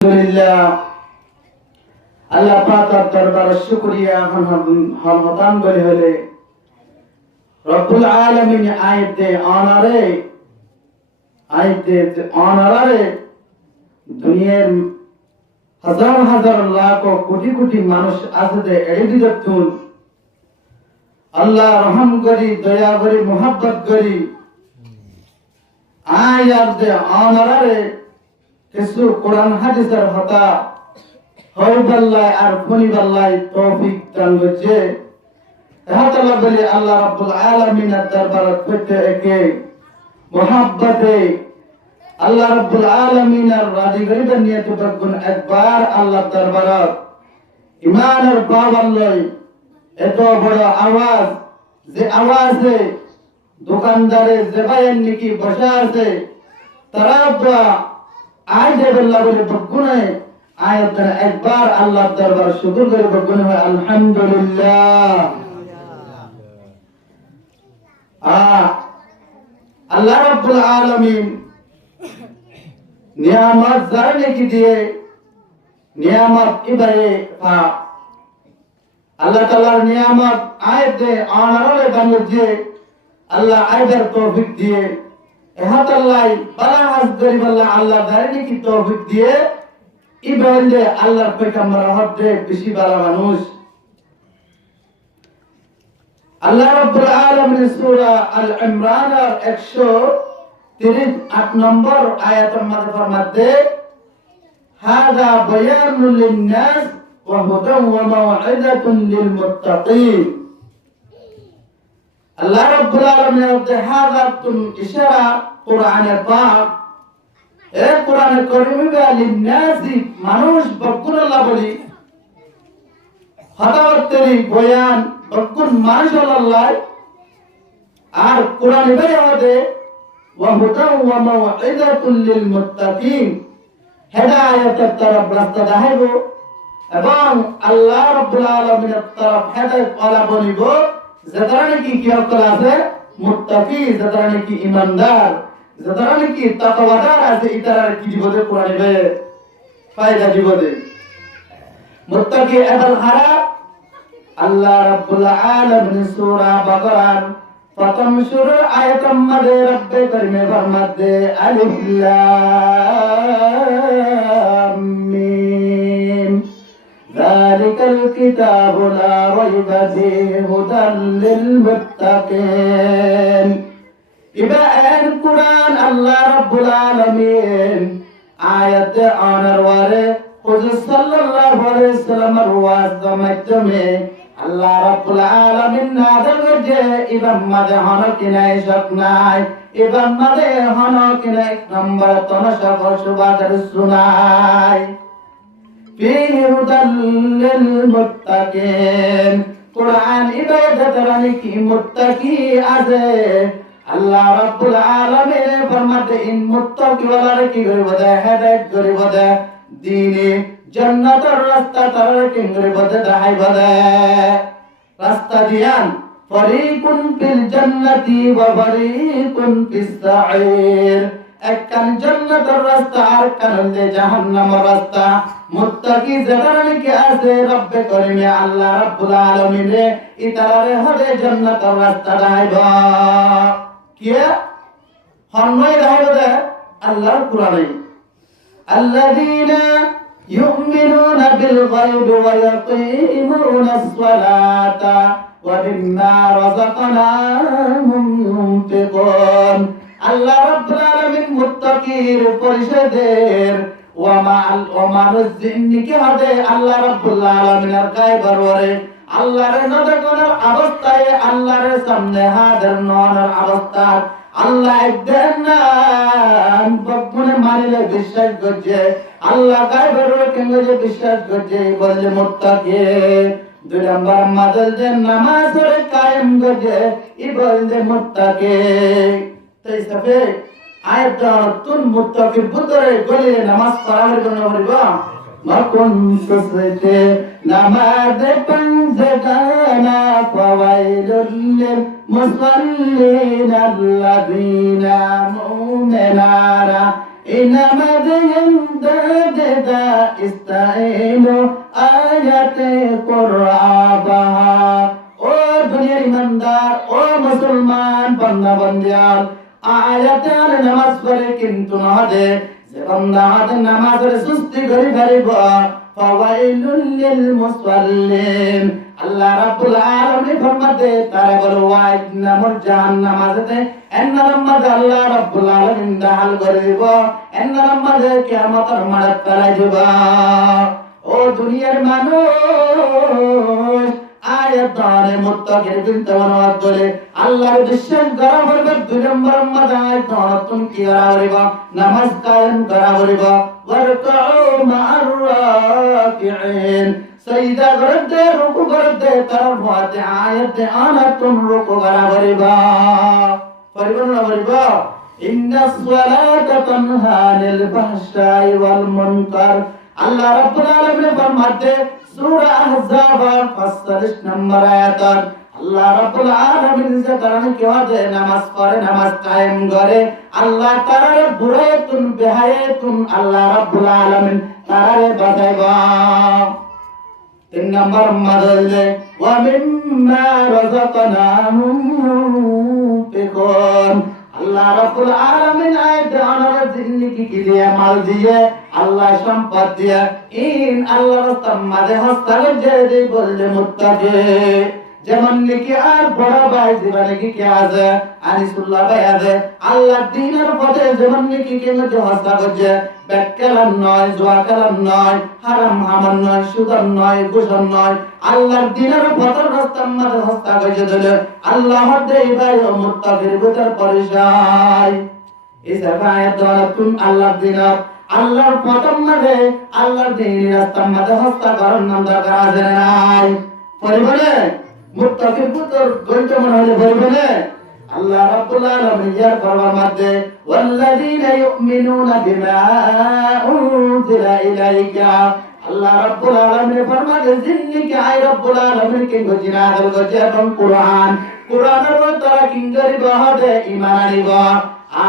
আলহামদুলিল্লাহ আল্লাহ পাকের দরবারে শুকরিয়া হতান বলে হলে রব্বুল আলামিন আয়াতে অনারে দুনিয়ার হাজার হাজার লাখ কোটি কোটি মানুষ আছে এড়িয়ে আল্লাহ রহম করি দয়া করি মোহাব্বত করি আয়াত অনারে কিছু কোরআন হাদিসের হতা হইবাল্লাহ আর ফনিবাল্লাহ তৌফিক দান করছে তাহলে বলি আল্লাহ রাব্বুল আলামিনের দরবারে কইতে একে মোহাব্বতে আল্লাহ রাব্বুল আলামিনের রাজি করিবার নিয়ত করুন একবার আল্লাহ দরবারে ঈমানের পাওয়াল্লাই এত বড় আওয়াজ যে আওয়াজে দোকানদারে জবায়ের নাকি বসা আছে তারা বলে বগুনে আয়াতের একবার আল্লাহ দরবার শুকর করে বগুনে হয় আলহামদুলিল্লাহ। আল্লাহ রাব্বুল আলামিন নিয়ামত জানে কি দিয়ে নিয়ামত ইবারে আল্লাহ তাআলার নিয়ামত আয়াতে অনারে বানিয়ে আল্লাহ আইদার তৌফিক দিয়ে এহাতাল্লাই বালা হাজ গরিবাল্লাহ আল্লাহ দাঁড়িয়ে কি তৌফিক দিয়ে ইবাইলে আল্লাহর পয়গম্বর হতে বেশি বালা মানুষ আল্লাহ রাব্বুল আলামিন সূরা আল ইমরান এর 138 নম্বর আয়াতের মধ্যে ফরমাতে হাদা বায়ানুল লিন-নাস ওয়া হুদান ওয়া মাউইযাতুন লিল মুত্তাকিন। আল্লাহ রাব্বুল আলামিনের হাযাতুন ইশারা কোরআনের পাক এই কোরআনের কারীমে লিন-নাসি মানুষ বকুন আল্লাহ বলি হদাওয়াতেরি বয়ান বকুন মানুষ আল্লাহ আর কোরআনে বেরাতে ওয়া হুদান ওয়া মাউইযাতুন লিল মুত্তাকিন হেদায়েতের তরফ রাস্তা দেখাইব এবং আল্লাহ রাব্বুল আলামিনের তরফ হেদায়েত ওয়ালা বলিব যারা নাকি কিয়াকল আছে মুত্তাকি যারা নাকি ঈমানদার যারা নাকি তাকওয়াদার আছে ইতারা কি জীবনে কোরআনে ফায়দা জীবনে মুত্তাকি আবাল হারা আল্লাহ রাব্বুল আলামিন সূরা বাকারার প্রথম সূরা আয়াতের মধ্যে রব্বে করিমে ফরমাতে আলিফ লাম মিম ذلك الكتاب لا ريب فيه هدى للمتقين إبان القرآن الله رب العالمين آيات آنرواره حضور صلى الله عليه وسلم الرواز مجتمع الله رب العالمين نادر وجه إبان مده هنو كناي شكناي إبان مده هنو كناي نمبر تنشق وشبادر السناي فيه هدى للمتقين قرآن عبادت رنکی متقی آزے اللہ رب العالمین فرماتے ان متقی والا رکی گری بدے ہدایت گری بدے دینی جنت الرستہ ترکی گری بدے دہائی بدے رستہ دیان فریقن فی الجنتی و فریقن فی السعیر একখান জান্নাতের রাস্তা আর একখান হচ্ছে জাহান্নামের রাস্তা মুত্তাকি যারা নাকি আছে রব্বে করিমে আল্লাহ রাব্বুল আলামিন ইতারে হবে জান্নাতের রাস্তা দেখাইব কি হন্নয় দেখাইব আল্লাহর কোরআনে আল্লাযীনা ইউমিনুনা বিল গায়বি ওয়া ইয়াকিমুনাস সালাতা ওয়া মিম্মা রাযাকনাহুম ইউনফিকুন আল্লাহ রাব্বুল আলামিন মুত্তাকির পরিষদের ওয়ামানুজ জিন্নিকে হবে আল্লাহ রাব্বুল আলামিনের গায়বরে আল্লাহর নজর করার অবস্থায় আল্লাহর সামনে হাজির নওয়ার অবস্থা আল্লাহ একদিন বকুনে মানিলে বিশ্বাস করছে আল্লাহ গায়বরে কেঙ্গে বিশ্বাস করছে বলে মুত্তাকি দুই নম্বর মাদল যে নামাজ পড়ে কায়েম করছে ই বলে মুত্তাকি তাই সবে আয়াত তুন মুত্তাকির ভিতরে গলে নামাজ পড়ার জন্য বলবা মাকুন সুসতে নামাজ পঞ্জগানা ফাওয়াইলুল লিল মুসাল্লিন আল্লাযীনা মুমিনারা ইনামাদিন দাদা ইস্তাইনু আয়াতে কুরআবাহা। ও দুনিয়ার ইমানদার, ও মুসলমান বান্দা বান্দিয়াল, আয়াতের নামাজ পড়ে কিন্তু নদে যে বান্দা হাতের নামাজের সুস্তি করে ফেলিব, ফাওয়াইলুল লিল মুসাল্লিন। আল্লাহ রাব্বুল আলামিন ফরমাতে তারা বলে ওয়াইদ নামর জাহান্নাম আছে এন্নার মাঝে আল্লাহ রাব্বুল আলামিন দাহাল করে দিব, এন্নার মাঝে কিয়ামতের মাঠ ফেলাই দিব। ও দুনিয়ার মানুষ, আয়াতানে মুত্তাকির বিনতে ওয়ানাত বলে আল্লাহর বিশ্বাস করা বলবে। 2 নম্বর মাঝে আয়াতান তুমি কি করা বলবা? নামাজ কায়েম করা বলবা। ওয়ারকাউ মা'আর রাকিঈন, সাইদা করতে রুকু করতে তার ফাতে আয়াতে আনাতুন রুকু করা বলবা। পরিবর্তন বলবা ইন্নাস সালাতা তানহা আনিল ফাহশাই ওয়াল মুনকার। আল্লাহ রাব্বুল আলামিন ফরমাতে সূরা আহজাব 45 নম্বর আয়াত, আল্লাহ রাব্বুল আলামিন যে কারণে কি হয় নামাজ পড়ে, নামাজ কায়েম করে, আল্লাহ তাআলা বুরায়াতুন বিহায়াতুন, আল্লাহ রাব্বুল আলামিন তাআলা বাঁচাইবা। 3 নম্বর মাদলে ওয়া মিম্মা রাযাকনাহুম ইউনফিকুন। আল্লাহ রাব্বুল আলামিন আয়াতে আনার জিন্দেগি কি দিয়ে মাল দিয়ে, আল্লাহ সম্পদ দিয়ে, ইন আল্লাহ রাস্তার মাঝে হস্তালে যে বললে মুত্তাকি। যেমন নাকি আর বড় ভাই জীবনে কি কে আছে আনিসুল্লাহ ভাই আছে, আল্লাহ দ্বীনের পথে যেমন নাকি কে যে হস্তা করছে, বেকালাম নয়, জুয়া কালাম নয়, হারাম হামান নয়, সুদান নয়, ঘুষণ নয়, আল্লাহর দ্বীনের পথের রাস্তার মাঝে হস্তা করছে দিলে আল্লাহ দেই ভাই ও মুত্তাকির ভিতর পরিচয়। এই আয়াত দ্বারা তুমি আল্লাহর দ্বীনের, আল্লাহর পথের মাঝে, আল্লাহর দ্বীনের রাস্তার মাঝে হস্তা করার নাম দরকার আছে না নাই? পরিবলে মুত্তাকির ভিতর গইতে মনে হলে পরিবলে আল্লাহ রাব্বুল আলামিন ইয়ার ফরমান মধ্যে ওয়াল্লাযীনা ইউমিনুনা বিমা উনজিলা ইলাইকা। আল্লাহ রাব্বুল আলামিন ফরমান জিন্নিকে আই রাব্বুল আলামিন কে গজিনা হল গজে এবং কুরআনের উপর তারা কিংগরি বহদে ঈমান আনিব,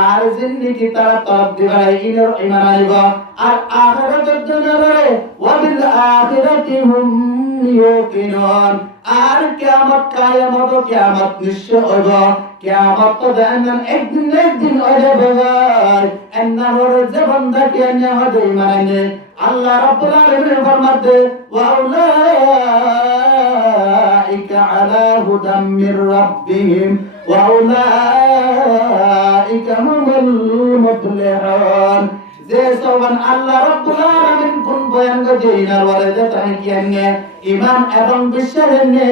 আর জিন্নিকে তারা তলব দিবাই ইনর ঈমান আনিব, আর আখিরাতের জন্য ওয়া বিল আখিরাতি হুম ইউকিনুন। আর কিয়ামত কায়েম হবে, কিয়ামত নিশ্চয় হবে, কিয়ামত তো জানেন একদিন হয়ে যাবে। এন্নার যে বান্দা কে না হবে মানে আল্লাহ রাব্বুল আলামিন ফরমাতে ওয়া উলাইকা আলা হুদাম মির রাব্বিহিম ওয়া উলাইকা হুমুল মুফলিহুন। যে সবান আল্লাহ রাব্বুল আলামিন কোন বয়ান গজে ইনার ওয়ালে যে তাই কিয়ানে ঈমান এবং বিশ্বাস নে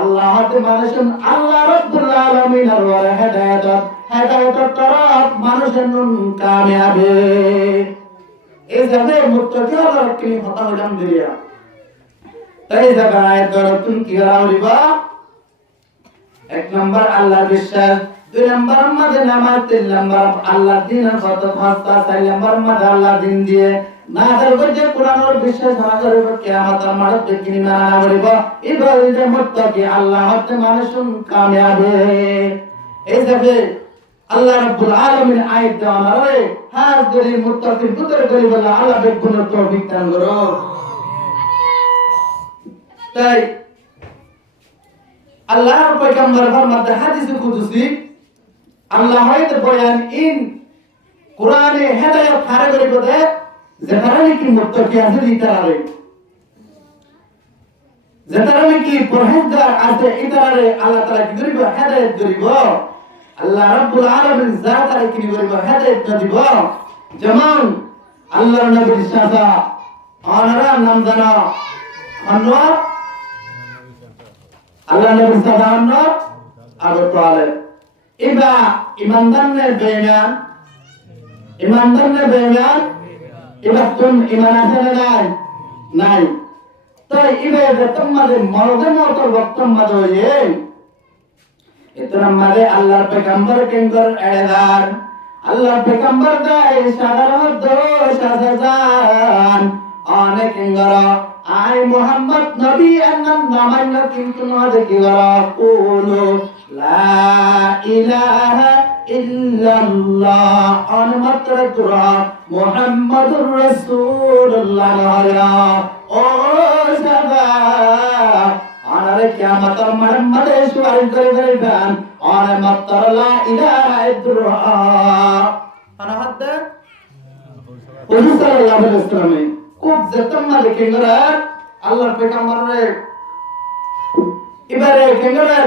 আল্লাহ তে মানুষের আল্লাহ রাব্বুল আলামিনের ওয়ালে হেদায়েত তরফ মানুষের নুন কামিয়াবে। এই জায়গায় মুত্তাকি হওয়ার কি কথা হলাম দিয়া তাই জায়গায় আয়াত দ্বারা তুমি কি করিবা? 1 নম্বর আল্লাহ বিশ্বাস, 2 নম্বর মাঝে নামাজ, 3 নম্বর আল্লাহ দ্বীনের কত খাস্তা, 4 নম্বর মাঝে আল্লাহ দ্বীন দিয়ে না ধরব যে কোরআনের বিশ্বাস না করব, কিয়ামতের মাঠে দেখিনি না করিব, এবার যে মুত্তাকি আল্লাহ হতে মানুষ কামিয়াবে। এই যাবে আল্লাহ রাব্বুল আলামিন আয়াত দেওয়া রে হাজ ধরে মুত্তাকির ভিতরে গলি বলে আল্লাহ বেগুনের তৌফিক দান করো। তাই আল্লাহর পয়গম্বর ফরমাতে হাদিসে কুদসি আল্লাহ হয়তো বয়ান ইন কোরআনে হেদায়েত হারে করে বলে যেতারা নাকি মুত্তাকি আছে ইতারে, যেতারা নাকি পরহেজগার আছে ইতারে আল্লাহ তাআলা কি করিব? হেদায়েত করিব। আল্লাহ রাব্বুল আলামিন জাতারে কি করিব? হেদায়েত দিব। যেমন আল্লাহর নবীর সাথা আনারা নাম জানা আনওয়ার, আল্লাহ নবীর সাথা আনওয়ার আবু তালেব। ইবা ইমানদার নে বেঈমান, ইমানদার নে বেঈমান, ইবা কোন ঈমান আছে না নাই? নাই। তাই ইবা তোমাদের মরদে মতর বক্তব্য মাঝে ইতনা মাঝে আল্লাহর পয়গম্বর কেঙ্গর এড়ার, আল্লাহর পয়গম্বর দায় সাধারণ দোষ আসান অনেক কেঙ্গর আই মুহাম্মদ নবী আন্নান নামান্য কিন্তু না দেখি গরা কুলু লা ইলাহা ইল্লাল্লাহ অনমাত্র তুরা মুহাম্মাদুর রাসূলুল্লাহ ও সাদা আনারে কিয়ামত মুহাম্মদ সুবহান করিবেন অনমাত্র লা ইলাহা ইল্লাল্লাহ আনাহাদে হুজুর সাল্লাল্লাহু আলাইহি ওয়াসাল্লাম খুব যতনা দেখেনরা আল্লাহর পয়গম্বরে এবারে কেঙ্গরা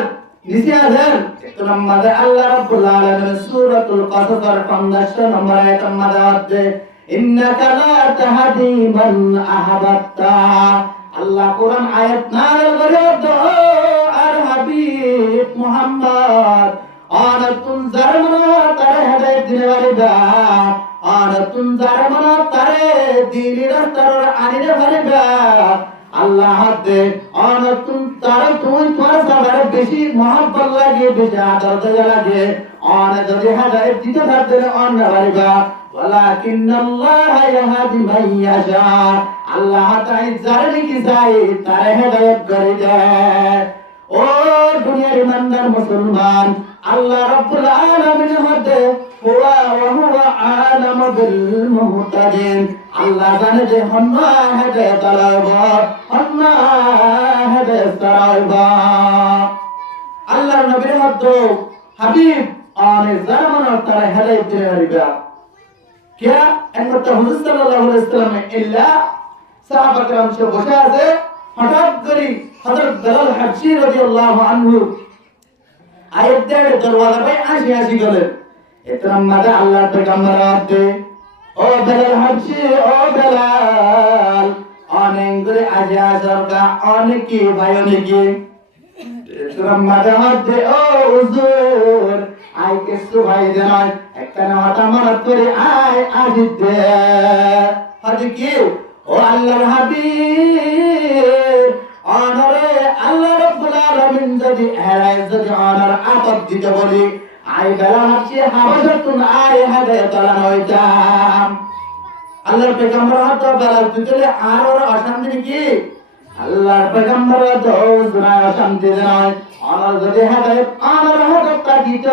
নিসিয়াদার তোমাদের আল্লাহ রাব্বুল আলামিন সূরাতুল কাসাসের 15 নম্বর আয়াতের মধ্যে ইন্নাকা লা তাহদি মান আহাবাতা আল্লাহ কোরআন আয়াত নাযিল করে আর হাবিব মুহাম্মদ আর তুনজার মনা তারে হেদায়েত দিনে বারিবা আর তুনজার মনা তারে দ্বীনের রাস্তার আনিনে বারিবা আল্লাহ হাতে অনতুন তার তুই তোমার সামনে বেশি মহব্বত লাগে বেশি আদর লাগে অন যদি হাজার দিতে থাকতে অন বাড়িবা ওয়ালাকিন্নাল্লাহ ইয়াহদি মান ইয়াশা আল্লাহ তাই যারে কি চাই তার হেদায়েত করে দেয় ও দুনিয়ার ইমানদার মুসলমান আল্লাহ রাব্বুল আলামিন হতে হুয়া ওয়া হুয়া আলামু বিল মুহতাদিন আল্লাহ জানে যে হন্না হেদায়েত আলাবা হন্না হেদায়েত আলাবা আল্লাহর নবীর হতে হাবিব আনে জামান তার হেদায়েত দিবেন क्या একমাত্র হুজুর সাল্লাল্লাহু আলাইহি ওয়াসাল্লাম ইল্লা সাহাবা کرام সে বসে আছে হঠাৎ করে হযরত বেলাল হাবশী রাদিয়াল্লাহু আনহু আয়াতের দরওয়াজা পে আসি গেলেন ইতরাম মাদা আল্লাহর পয়গম্বর আতে ও বেলাল হাবশী ও বেলাল অনেক করে সরকা অনেক কি ভাই অনেক কি ইতরাম মাদা আতে ও হুজুর আই কেসু ভাই জানাই একটা নামাটা মারাত করে আয় আজিতে হাদি কি ও আল্লাহর হাবিব অনরে আল্লাহ রাব্বুল আলামিন যদি এরাই যদি অনর আতব দিতে বলি আই বেলা হাসি হাবাসাতুন আয় হেদায়েত আলান হইতাম আল্লাহর পয়গম্বর হত বেলা দিলে আর ওর অশান্তি কি আল্লাহর পয়গম্বর তো জুনা অশান্তি নয় অনর যদি হেদায়েত অনর হকটা দিত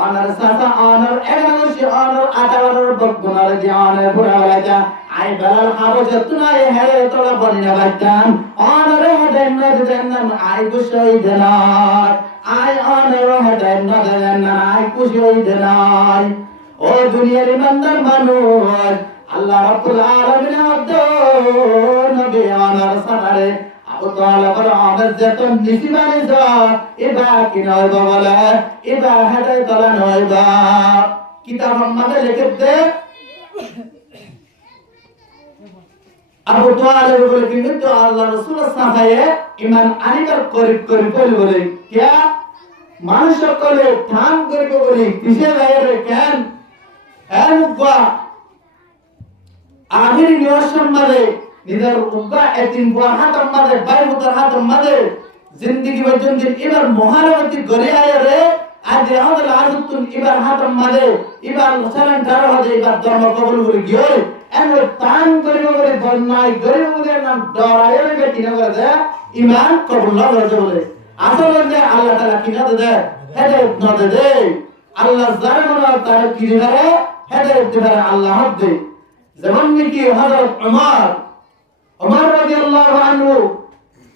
অনর সাসা অনর এগারোশি অনর 18 বকগুনার যে অনর পুরা বলাটা আই বেলাল হাবাসাতুন আয় হেদায়েত আলা বলিনা বাইতাম অনর হেদায়েত না দেন আই কুশই দেনার আই অনর হেদায়েত না দেন আই কুশই দেনার ও দুনিয়ার ইমানদার মানুষ আল্লাহ রাব্বুল আলামিন হদ নবী অনর সাদারে আবু তাআলা বড় অনর যত নিসিবানি যা এবা কি নয় বলে এবা হেদায়েত আলা নয় বা কিতাব মধ্যে লিখতে আবু তাআলা বলে কিন্তু আল্লাহ রাসূল সাহায়ে ঈমান আনিবার করিব বলে কিয়া মানুষ সকলে ঠান করিব বলে কিসে বাইরে কেন এনুবা আখিরি নিয়সন মাঝে নিদার উগা এতিম বুয়ার হাতম মাঝে বাইমুতার হাতম মাঝে জিন্দেগি বজন দিন এবার মহারবতী গরে আয় রে আজ আমাদের আজতুন এবার হাতম মাঝে এবার সালান তার হবে এবার ধর্ম কবুল করে গিয়ে এমন তান করিব বলে বন্যায় গরিব বলে নাম ডরায় রে কিনা করে দে ঈমান কবুল না করে বলে আসলে যে আল্লাহ তাআলা কিনা দে হেদায়েত না দে আল্লাহ যার মনে তার কি দিবারে হেদায়েত দিবারে আল্লাহ দে যেমন নাকি হযরত ওমর রাদিয়াল্লাহু আনহু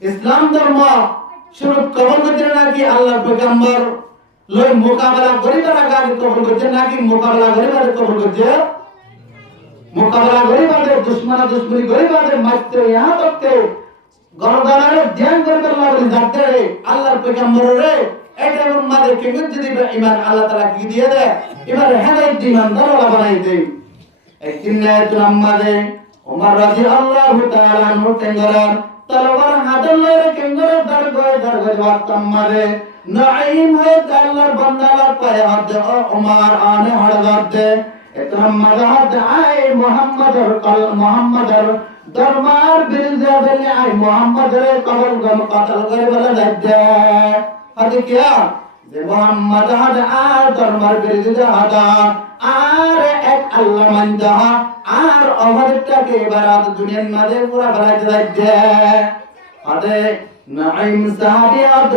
ইসলাম ধর্ম শুরু কবুল করতে নাকি আল্লাহর পয়গম্বর লই মোকাবেলা করিবার আগে কবুল করতে নাকি মোকাবেলা করিবার কবুল করতে মোকাবেলা করিবার দুশমনি করিবার মাত্র ইহা তকতে গরদারে ধ্যান করিবার লাগি যাতে আল্লাহর পয়গম্বর রে এটা মাঝে কেমন যদি ঈমান আল্লাহ তাআলা কি দিয়ে দেয় এবার হেদায়েত ঈমান দারওয়ালা বানাই দেয় একদিন নায়তুল আম্মাদে ওমর রাদিয়াল্লাহু তাআলা আনহু কেঙ্গরান তলোয়ার হাতে লয়ে কেঙ্গরার দরগয় ওয়াক্তাম মারে নাঈম হয় আল্লাহর বান্দালা পায় হাত ওমর আনে হড়গাতে একরাম মাজাহাত আই মুহাম্মাদর দরবার বিরুদ্ধে বলে আই মুহাম্মাদের কবর গম কতল করে বলে দাজ্জা হাতে কিয়া যে মুহাম্মদ হাত আর দরবার বিরুদ্ধে হাতা আর এক আল্লাহ মানদা আর অমরটাকে বারাত দুনিয়ার মাঝে পুরা বানাইতে দাজ্জা হাতে নাঈম সাহাবী আদ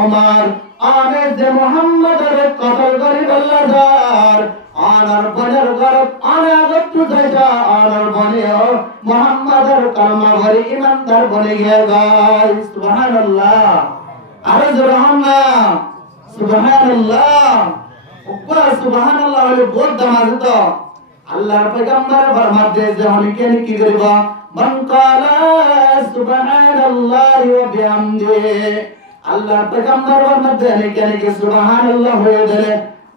ওমর আনে যে মুহাম্মাদের কতল করি বল্লাদার আনার বনের গরব অনাগত যাইতা আনার বনে মুহাম্মাদের কালমা ভরি ইমানদার বনে গিয়ে গায় সুবহানাল্লাহ আরে সুবহানাল্লাহ সুবহানাল্লাহ ওবা সুবহানাল্লাহ বলে বহুত দাম আছে তো আল্লাহর পয়গম্বর ফরমাতে যে অনেকে কি করিব মান ক্বালা সুবহানাল্লাহি ওয়া বিহামদিহি আল্লাহর পয়গম্বর ফরমাতে অনেকে সুবহানাল্লাহ হয়ে গেলে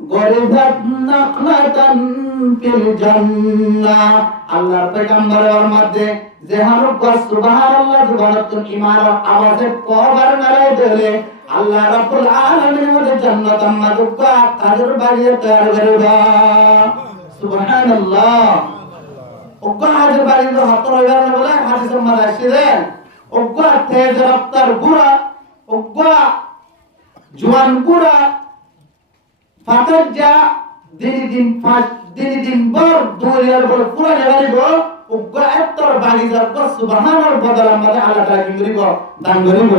গরিবাত নাকলাতান ফিল জান্নাহ আল্লাহর পয়গম্বর ফরমাতে যে হারুক সুবহানাল্লাহ জবানতুন ইমারত আওয়াজে কবার নারাই দিলে আল্লাহ রাব্বুল আলামিন মধ্যে জান্নাত আমাদুকা কাদের বাড়িয়ে তৈরি করবা সুবহানাল্লাহ ওগা হাজার বাড়ি তো হাত রইবার বলে হাদিসের মধ্যে আসছে ওগা তেজ রফতার বুড়া ওগা জওয়ান বুড়া ফাতর যা দিন বর দুনিয়ার বড় পুরা জায়গায় গো ওগা এতর বাড়ি যা সুবহানাল্লাহ বদল আমাদের আল্লাহ তাআলা কি করিব দান করিব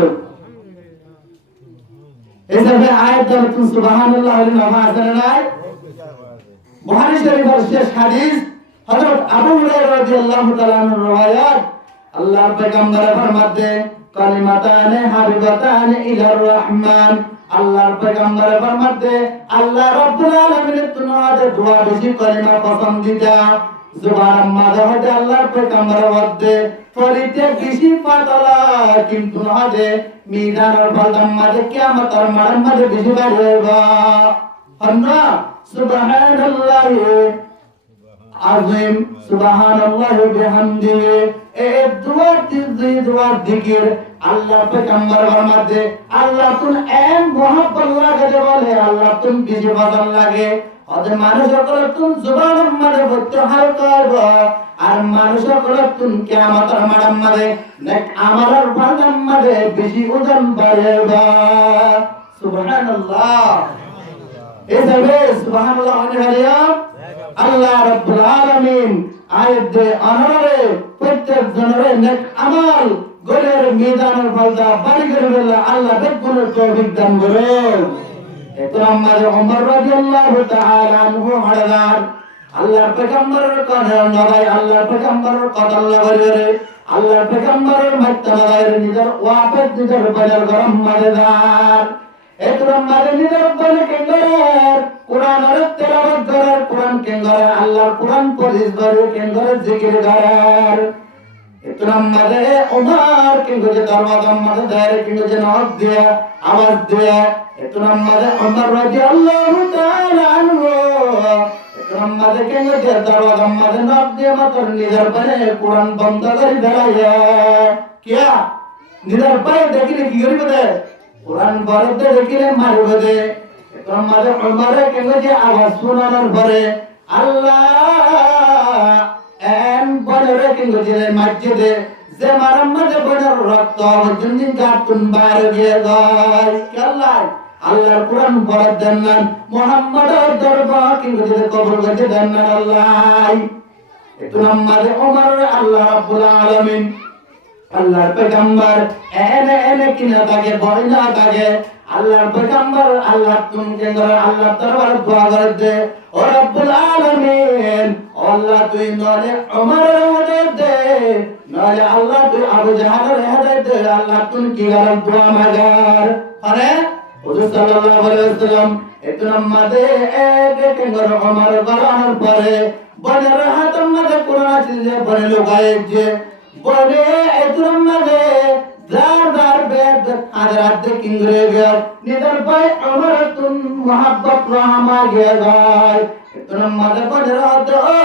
এসবে আয়াত তুমি সুবহানাল্লাহ বলে নামাজ আছে নাই বুখারী শরীফের শেষ হাদিস হযরত আবু হুরায়রা রাদিয়াল্লাহু তাআলা আনহু riwayat আল্লাহর পয়গম্বর ফরমাতে কালিমাতানে হাবিবাতানে ইলার রহমান আল্লাহর পয়গম্বর ফরমাতে আল্লাহ রাব্বুল আলামিনের তুনাতে দোয়া বেশি কলিমা পছন্দিতা জুবান মাদে হতে আল্লাহর পয়গম্বর ওয়াদে ফরিতে বেশি পাতলা কিন্তু হাদে মিজানের বলদাম মাদে কিয়ামতের মারাম মাদে বেশি বাড়বে হন্না সুবহানাল্লাহ আযীম সুবহানাল্লাহ বিহামদিহি এই দুয়া জিকির আল্লাহ পয়গম্বর ফরমাতে আল্লাহ তুন এম মোহাব্বত লাগে বলে আল্লাহ তুন বেশি পছন্দ লাগে ওদের মানুষ সকল তুন জুবানের মাঝে বলতে হালকা আর মানুষ সকল তুন কিয়ামতের মারাম মাঝে নেক আমাদের বান্দার মাঝে বেশি ওজন বাড়বে সুবহানাল্লাহ এসবে সুবহানাল্লাহ আনহারিয়া আল্লাহ রাব্বুল আলামিন আয়াত দে অনরে প্রত্যেক জনের নেক আমাল গরের মিজানের ফলদা বাড়ি করে বলে আল্লাহ বেগুনের তৌফিক দান করুন একরাম মাঝে ওমর রাদিয়াল্লাহু তাআলা আনহু হড়ার আল্লাহর পয়গম্বরের কথা নয় আল্লাহর পয়গম্বরের কথা লাগে আল্লাহর পয়গম্বরের মত নয় নিজের ওয়াফত নিজের বাজার গরম মাঝেদার একরাম মাঝে নিজের বলে কেঙ্গর কুরআনের তেলাওয়াত করার কুরআন কেঙ্গর আল্লাহর কুরআন পড়িস বলে কেঙ্গর জিকির করার একরাম মাঝে ওমর কেঙ্গর যে দরওয়াজা মাঝে দাঁড়িয়ে কেঙ্গর যে নক দিয়া আওয়াজ দিয়া একরাম মাঝে ওমর রাদিয়াল্লাহু তাআলা আনহু একরাম মাঝে কেঙ্গর যে দরওয়াজা মাঝে নক দিয়া মাত্র নিজের বলে কুরআন বন্ধ করে দাঁড়ায়া কিয়া নিজের বলে দেখিলে কি করিবে দে কুরআন বলতে দেখিলে মারবে দে একরাম মাঝে ওমর কেঙ্গর যে আওয়াজ শোনানোর পরে আল্লাহ এন বলে কেঙ্গর যে মসজিদে যে মারাম মাঝে বনের রক্ত জিনজিন কাটুন বাইরে গিয়ে যায় আল্লাহ আল্লাহর কুরআন পড়ার দেন মুহাম্মাদের দরবার কেঙ্গর যে কবর গজে দেন আল্লাহ একটু নামাজে ওমর আল্লাহ রাব্বুল আলামিন আল্লাহর পয়গম্বর এনে কিনা থাকে বয় না থাকে আল্লাহর পয়গম্বর আল্লাহ তুমি আল্লাহ দরবার দোয়া করে দে ও রব্বুল আলামিন আল্লাহ তুই নলে ওমরের হেদায়েত দে নলে আল্লাহ তুই আবু জাহালের হেদায়েত দে আল্লাহ তুমি কি করেন দোয়া মাগার আরে হুজুর সাল্লাল্লাহু আলাইহি ওয়াসাল্লাম এত নামাজে কেঙ্গর ওমর করানোর পরে বনের হাতের মধ্যে কোরআন আছে যে বনে লোকায় যে বনে এত নামাজে দার বেদ হাজারাত দে কিংরে গর নিদর ভাই ওমর তুম মোহাব্বত রহমা গে গায় এত নামাজে বনের হাত ও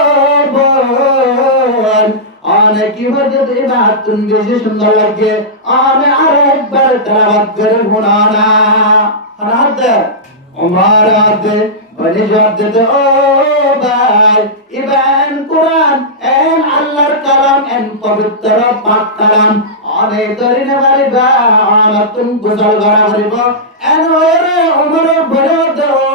বন আনে কি হতে ইবাদত তুম বেশি সুন্দর লাগে আনে আরেকবার তেলাওয়াত করে গুনানা হাত ওমর হাত বলে জবাব দে ও ভাই ইবান কোরআন এন আল্লাহর কালাম এন পবিত্র পাক কালাম আনে দরিনে বাড়িবা আনা তুম গুজল গড়া করিব এন ওরে ওমর বলে দে ও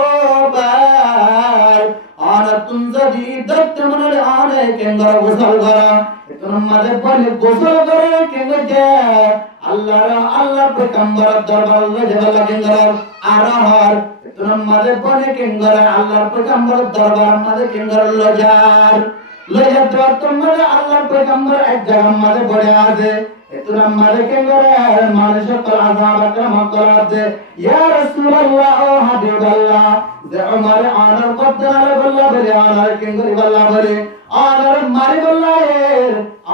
ভাই আনা তুনজাদি দত্ত মনে আনে কেঙ্গর গোসল করা এতন মাঝে বলে গোসল করে কেঙ্গে আল্লাহ পয়গম্বর দরবার লজবালা কেঙ্গর আরহর এতন মাঝে বলে কেঙ্গর আল্লাহ পয়গম্বর দরবার মাঝে কেঙ্গর লজার লজার তোমার আল্লাহ পয়গম্বর এক জায়গা মাঝে পড়ে আছে এতন মাঝে কেঙ্গর মানুষ কল আযাব আকরাম করাতে ইয়া রাসূলুল্লাহ ও হাবিবাল্লাহ যে উমর আনার কদ্দার বল্লা বলে আনার কেঙ্গর বল্লা বলে আনার মারি বল্লা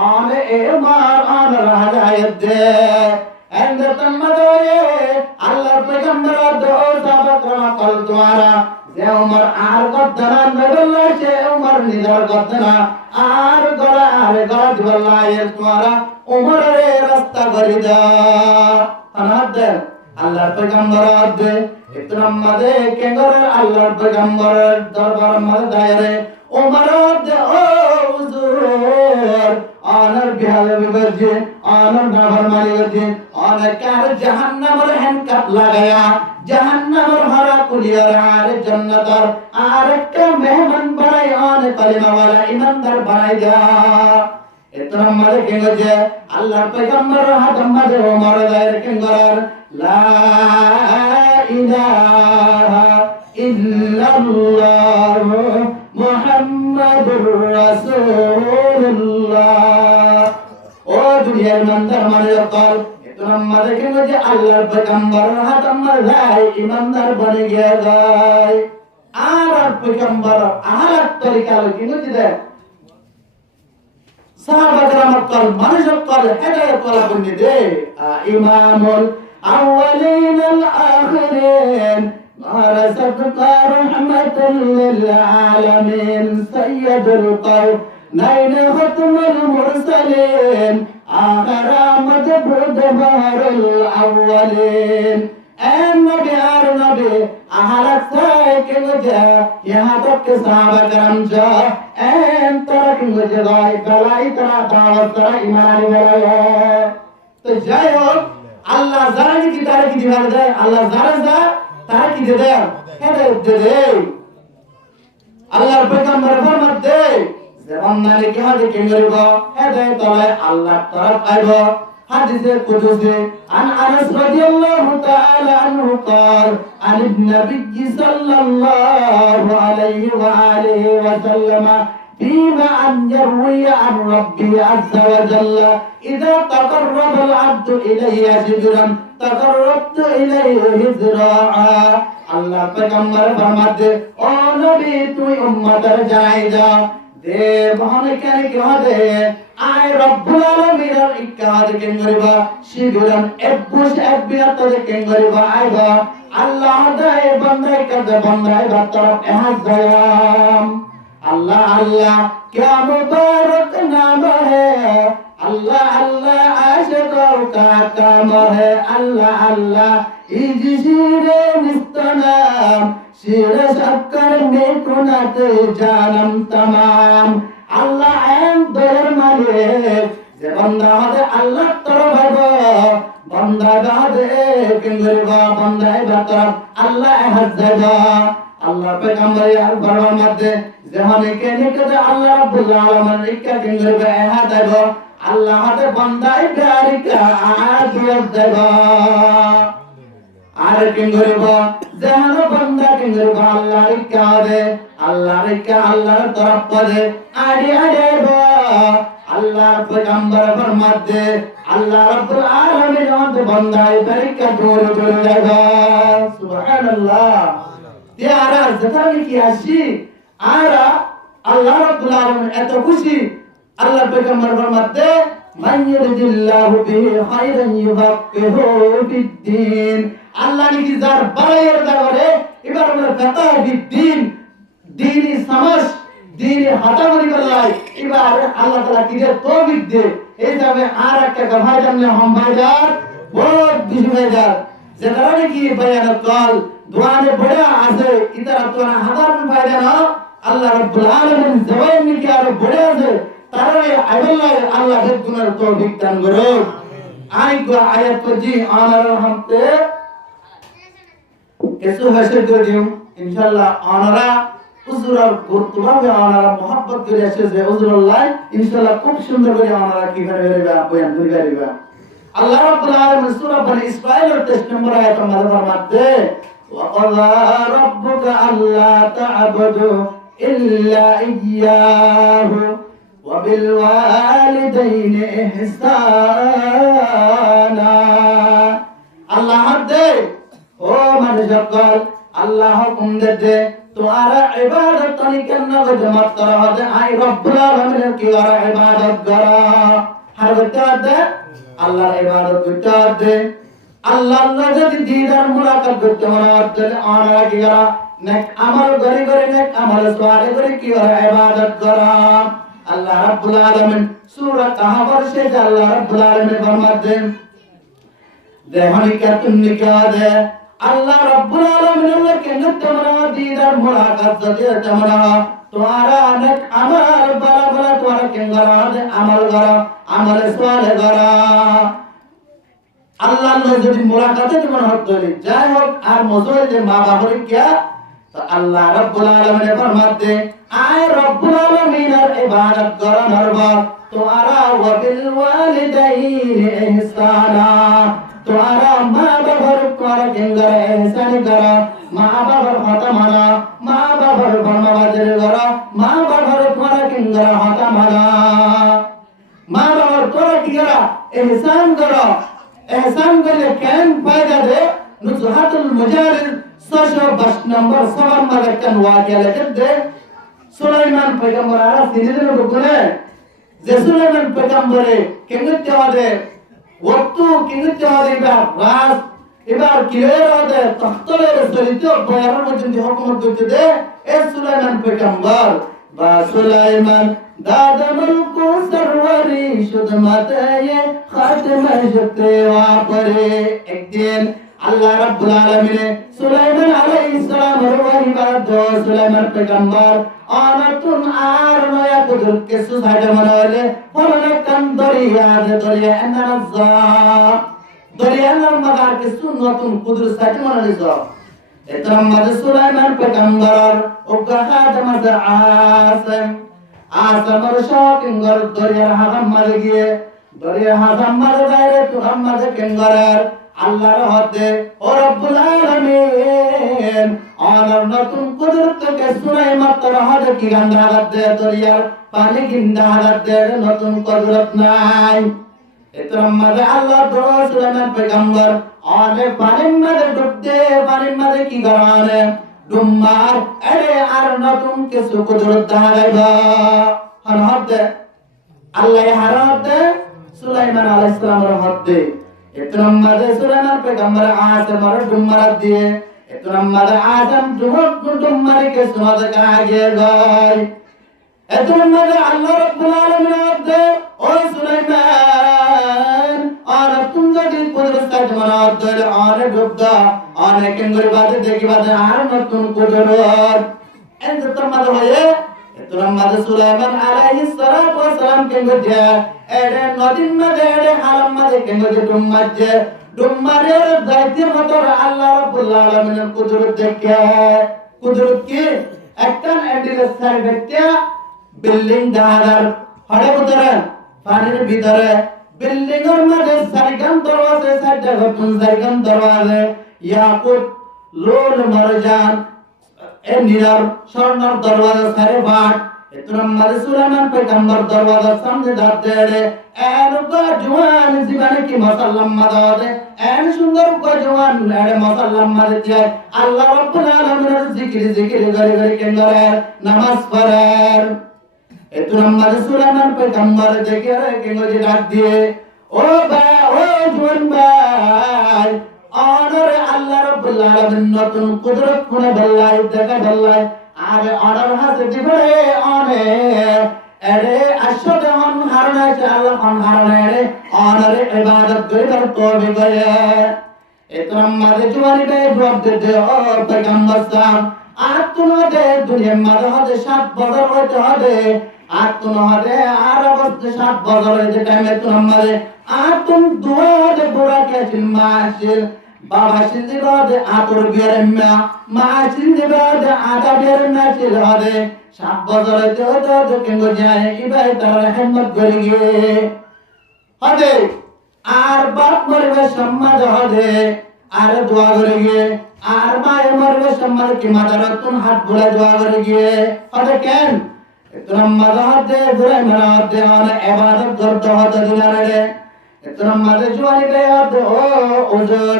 আনে এ মার আনার হাদায়াত দে এন্ড তম্মাদে আল্লাহ পয়গম্বর দো সাবাকরা কল তোমারা যে উমর আর কদ্দার বল্লা সে উমর নিদার কদ্দার আর গলা বল্লা এ তোমারা উমরের রাস্তা করে দা আনাদ আল্লাহ পয়গম্বর দে ইতনা মাদে কেঙ্গর আল্লাহ পয়গম্বর দরবার মাঝে দায়রে উমর দে ও হুজুর আনার বিহারে বিবর্জে আনার নাবার মারি গজে আনার কার জাহান্নামের হ্যান্ডকাপ লাগায়া জাহান্নামের হারা কুলিয়ার আর জান্নাতের আরেকটা মেহমান বানাই আনে কালিমা ওয়ালা ইমানদার বানাই দা ইতনা মাদে কেঙ্গজে আল্লাহ পয়গম্বর হাত মাঝে উমর দায়রে কেঙ্গর লা ইলাহা ইল্লাল্লাহ মুহাম্মাদুর রাসূলুল্লাহ ও দুনিয়ার মন্দার মানে কল এতনা মাঝে কেঙ্গজে আল্লাহর পয়গম্বর হাত আমার ভাই ইমানদার বনে গিয়ে যায় আর পয়গম্বর আহার তরিকা কেঙ্গজে দেয় সাহাবা کرام কল মানুষ কল হেদায়েত ওয়ালা বনে দে ইমামুল আউয়ালিন আল আখিরিন ورزقك رحمة للعالمين سيد القومين ختم المرسلين آخر مجبود بهر الأولين النبي النبي أهلك سايك مجا यहाँ तक के साहबा करम जा एन तरक मुझे गाय गलाई तरा दावत तरा ईमानी वाला तो जय हो अल्लाह जरा की तारे की दीवार दे अल्लाह जरा तारे की दे दे हेदायत दे दे अल्लाह पैगंबर फरमात दे जबान नाले के हाथ केंगरिबा हेदायत तले अल्लाह तरफ आइबा حديث قدسي عن أنس رضي الله تعالى عنه قال عن النبي صلى الله عليه وآله وسلم فيما أن يروي عن ربي عز وجل إذا تقرب العبد إلي شبرا تقربت إليه ذراعا الله پیغمبر فرماتے او نبی تو امت جائزہ দে মহানে কেন কি হবে আয় রব্বুল আলামিনের ইকাদ কেন করিবা শিবিরান এবুশ এবিয়াত কেন করিবা আইবা আল্লাহ দায় বান্দায় কাজে বান্দায় বাতরফ এহাজ দায়াম আল্লাহ আল্লাহ क्या मुबारक नाम है अल्लाह अल्लाह आशिकों का काम है अल्लाह अल्लाह इजशीरे निस्तनाम शीर शक्कर में कुनत जानम तमाम अल्लाह एम दर मालिक जे बंदा है अल्लाह तरफ है बंदा गादे किंगरवा बंदा तरफ अल्लाह हजगा अल्लाह पैगंबर यार बरवा मध्य जहाने के निकट अल्लाह रब्बुल आलमीन इक्का किंगरवा है देगो अल्लाह हते बंदा प्यारी का आदियत देगो আর কেন করিব জাহান বান্দা কেন করিব আল্লাহর কাদে আল্লাহর কা আল্লাহর তরফ পদে আড়ি আড়িব আল্লাহর পয়গম্বর ফরমাতে আল্লাহ রাব্বুল আলামিন যত বান্দায় তরিকা দূর দূর লাগা সুবহানাল্লাহতিয়ারা জাতানি কি আসি আরা আল্লাহ রাব্বুল আলামিন এত খুশি আল্লাহর পয়গম্বর ফরমাতে মান ইয়ারিদিল্লাহু বিহি খায়রান ইউফাক্কিহু ফিদ্দীন আল্লাহ কি যার বাড়াইয়ের দারে এবার আমরা ফাতা বিদ্দিন দ্বীনি সমাজ দ্বীনি হাতামরি করলাই এবার আল্লাহ তাআলা কি দে তৌফিক দে এই যাবে আর একটা কথা জানলে हम बाजार बहुत बिजी बाजार যেটা কি বয়ান কল দোয়ানে বড়া আছে ইতারা তোরা হাজার ফায়দা না আল্লাহ রাব্বুল আলামিন জবান কি আর বড়া আছে তারে আল্লাহ আল্লাহ গুনার তৌফিক দান করো আই গো আয়াত পজি আনার হামতে কিছু হাসিল করে দিও ইনশাআল্লাহ আনারা হুজুরের গুরুত্বভাবে ওনারা মহব্বত করে আসে যে হুজুরুল্লাহ ইনশাআল্লাহ খুব সুন্দর করে ওনারা কি করে বেরিবা বয়ান করে বেরিবা। আল্লাহ রাব্বুল আলামিন সূরা বনী ইসরাঈলের 23 নম্বর আয়াতের মধ্যে ফরমাতে ওয়া ক্বাযা রাব্বুকা আল্লা তা'বুদু ইল্লা ইয়্যাহু ওয়া বিল ওয়ালিদাইনি ইহসানা। আল্লাহ দে ও মানুষ সকল আল্লাহ হুকুম দে তোমারা ইবাদত তরিকার নগদ জমাত করা হবে আই রব্বুল আলামিনের কি করা ইবাদত করা আর করতে আল্লাহর ইবাদত করতে আল্লাহ যদি দিদার মুলাকাত করতে মনে হচ্ছে আমরা কি করা নেক আমল করে করে নেক আমল সোয়ারে করে কি করা ইবাদত করা। আল্লাহ রাব্বুল আলামিন সূরা কাহফের শেষে আল্লাহ রাব্বুল আলামিন ফরমাতেন দেহনিকাতুন নিকাদে আল্লাহ রাব্বুল আলামিনের কেন তোমরা দিদার মুলাকাত করতে তোমরা তোমারা অনেক আমল বলা বলা তোমারা কেন করা আমল করা আমল সোয়ারে করা আল্লাহ যদি মুলাকাতে তোমার হতো যাই হোক আর মজুর যে মা বাবার কিয়া তো আল্লাহ রাব্বুল আলামিন ফরমাতে আয় রব্বুল আলামিনের ইবাদত করা নরবা তোমারা ওয়া বিল ওয়ালিদাইনি ইহসানা তোমারা মা বাবার করা কেঙ্গরা ইহসান করা মা বাবার কথা মানা মা বাবার ফরমাবাদের করা মা বাবার করা কেঙ্গরা কথা মানা মা বাবার করা কি করা ইহসান করা এহসান করলে কেন ফায়দা দে নুজহাতুল মুজাহিদ 622 নম্বর সবার মাঝে একটা ওয়াকিয়া লেখে দে সুলাইমান পয়গম্বর আর সিনেদের বলে যে সুলাইমান পয়গম্বরে কেঙ্গতে হবে ওয়াক্তু কেঙ্গতে হবে রাস এবার কিলের হবে তখতলের সরিত বয়ার মধ্যে হুকুমত করতে দে এ সুলাইমান পয়গম্বর বা সুলাইমান দাদা মুলকু সরওয়ারি শুদমাতে খাতমে শতে ওয়াপরে একদিন আল্লাহ রাব্বুল আলামিন সুলাইমান আলাইহিস সালামের ওয়াহিবাদ সুলাইমান পয়গম্বর অনতুন আর নয়া কুদরতকে সুসাইড মনালে ফরলে কান দরিয়া যে দরিয়া এনারজা দরিয়া নাম মাগার কে সুন্নতুন কুদরত সাইড মনালে যা এতরাম মাদে সুলাইমান পয়গম্বর ওগাহাদ মাদে আসামর শকিঙ্গর দরিয়ার হারাম মারে গিয়ে দরিয়া হারাম মারে বাইরে তুরাম মারে কেঙ্গরার আল্লাহর হতে ও রব্বুল আলামিন আনার নতুন কুদরত কে সুলাইমান তার হতে কি গন্ধা দে দরিয়ার পানি গিন্দা দে নতুন কুদরত নাই এতরাম মারে আল্লাহ দো সুলাইমান পয়গম্বর আলে পানির মারে ডুবতে পানির মারে কি গরানে ডুম্মার আরে আর নতুন কিছু কুদরত দেখাইবা হতে আল্লাহ হারাতে সুলাইমান আলাইহিস সালামের হতে এতরাম মারে সুলাইমান পয়গম্বর আসামর ডুম্মার দিয়ে এতরাম মারে আসাম ডুম্মার কে সুমাদ আগে গয় এতরাম মারে আল্লাহ রাব্বুল আলামিন হতে ও সুলাইমান আর তুমি যদি কুদরত কাজ মানাত দলে আরে ডুবদা অনেক কেঙ্গরি বাদে দেখি বাদে আর নতুন কুদরত এত তোমার হয়ে এতরাম মাদে সুলাইমান আলাইহিস সালাতু ওয়াস সালাম কেঙ্গজে এডে নদীর মাঝে এডে হারাম মাঝে কেঙ্গজে ডুম্মাজে ডুম্মারের দায়িত্বের মতর আল্লাহ রাব্বুল আলামিনের কুদরত দেখে কুদরত কি একটা এন্ডিলে সার্ভেটিয়া বিল্ডিং দাহার হড়ে ভিতরে পানির ভিতরে বিল্ডিং এর মাঝে সারিগান দরওয়াজে সাইডে নতুন সারিগান দরওয়াজে ইয়াকুত লোল মারজান এ নীলার স্বর্ণর দরওয়াজা সারে বাট এতরাম মারে সুলাইমান পয়গম্বর দরওয়াজা সামনে দাঁড়তে এর জওয়ান জীবনে কি মাসাল্লাম মাদাদে এর সুন্দর জওয়ান এর মাসাল্লাম মাদে দিয়ে আল্লাহ রাব্বুল আলামিনের জিকির করে করে কেঙ্গরে নামাজ পড়েন এতরাম মারে সুলাইমান পয়গম্বর দেখে কেঙ্গরে ডাক দিয়ে ও ভাই ও জওয়ান ভাই অর্ডারে আল্লাহ রাব্বুল আলামিন নতুন কুদরত কোনে বললাই দেখা বললাই আর অর্ডার হাতে দিবে অনে এরে আশদ হন হারনা আল্লাহ হন হারনা এরে অর্ডারে ইবাদত করিবার তওবে করে এতরাম মাঝে জওয়ানি বে জবাব দে ও পয়গম্বর সাহেব আর তুমি দে দুনিয়া মাঝে হতে 7 বছর হতে হবে আর তুমি হতে আর অবস্থা 7 বছর হতে টাইমে তুমি মাঝে আর তুমি দুয়া দে বুড়া কে চিলমাশিল বাবা সিন্ধি বাদে আতর বিয়ারেম্মা মা সিন্ধি বাদে আটা বিয়ারেম্মা ছিল হদে 7 বছরে তো কেঙ্গো যায় ইবাই তার হেমত করে গিয়ে হদে আর বাপ মরবে সম্মাদ হদে আর দোয়া করে গিয়ে আর মায়ে মরবে সম্মাদ কি মাতার তুন হাত ভুলে দোয়া করে গিয়ে হদে কেন তোমার হদে ধরে মারা হদে অনে ইবাদত করতে হদে দিনারে তোমার জোয়ানি বে হদে ও ওজর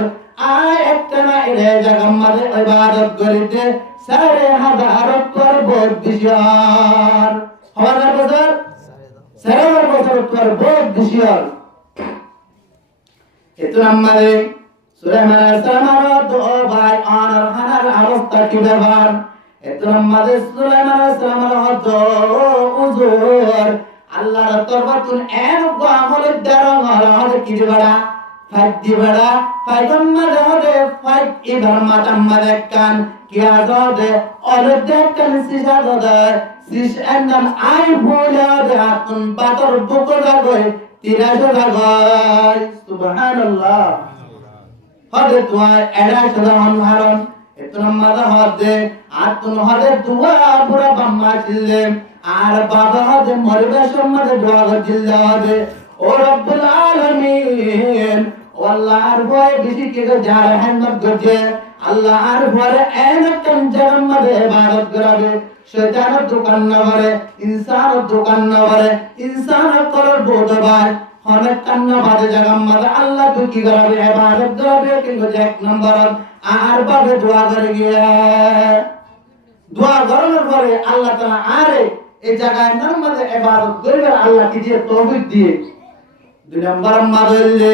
আয় একটা না এরে জাগাম মাঝে ইবাদত করিতে 1000 পর্বত বিশাল হাজার বছর 1000 বছর পর্বত বিশাল itu namanya Sulaiman alaihissalam doa baik anar hanar awasta ki ব্যবহার itu namanya Sulaiman alaihissalam doa uzur আল্লাহর তরবাতুন এর আমলের দ্বারা হলে কি দিবাড়া ফাইট দিবাড়া ফাইদম্মা দে ফাইট ইবার মাতাম্মা দেখান কি আজদে অলদে কান সিজা দে সিজ এন্ডান আই ভোলা দে আতুন বাতর বুকরা গয় তিরাশো গয় সুবহানাল্লাহ হদে তুয়া এড়া সাধারণ হারণ এতন মাদা হদে আতুন হদে দুয়া পুরা বাম্মা ছিলে আর বাবা হদে মরবে সম্মাদে দোয়া করছিল হদে ও রব্বুল আলামিন আল্লাহর ভয় বেশি কে যার রহমত গজে আল্লাহর ভয় একদম জগন্নাথে ইবাদত করাবে শয়তানের দোকান না করে ইনসানের দোকান না করে ইনসান করার বোধ ভাই অনেক কান্না বাজে জগন্নাথে আল্লাহ তো কি করাবে ইবাদত করাবে কিন্তু এক নম্বর আর ভাবে দোয়া করে গিয়ে দোয়া করার পরে আল্লাহ তাআলা আরে এই জায়গায় নামাজে ইবাদত করবে আল্লাহ কি দিয়ে তৌফিক দিয়ে 2 নম্বর মাদলে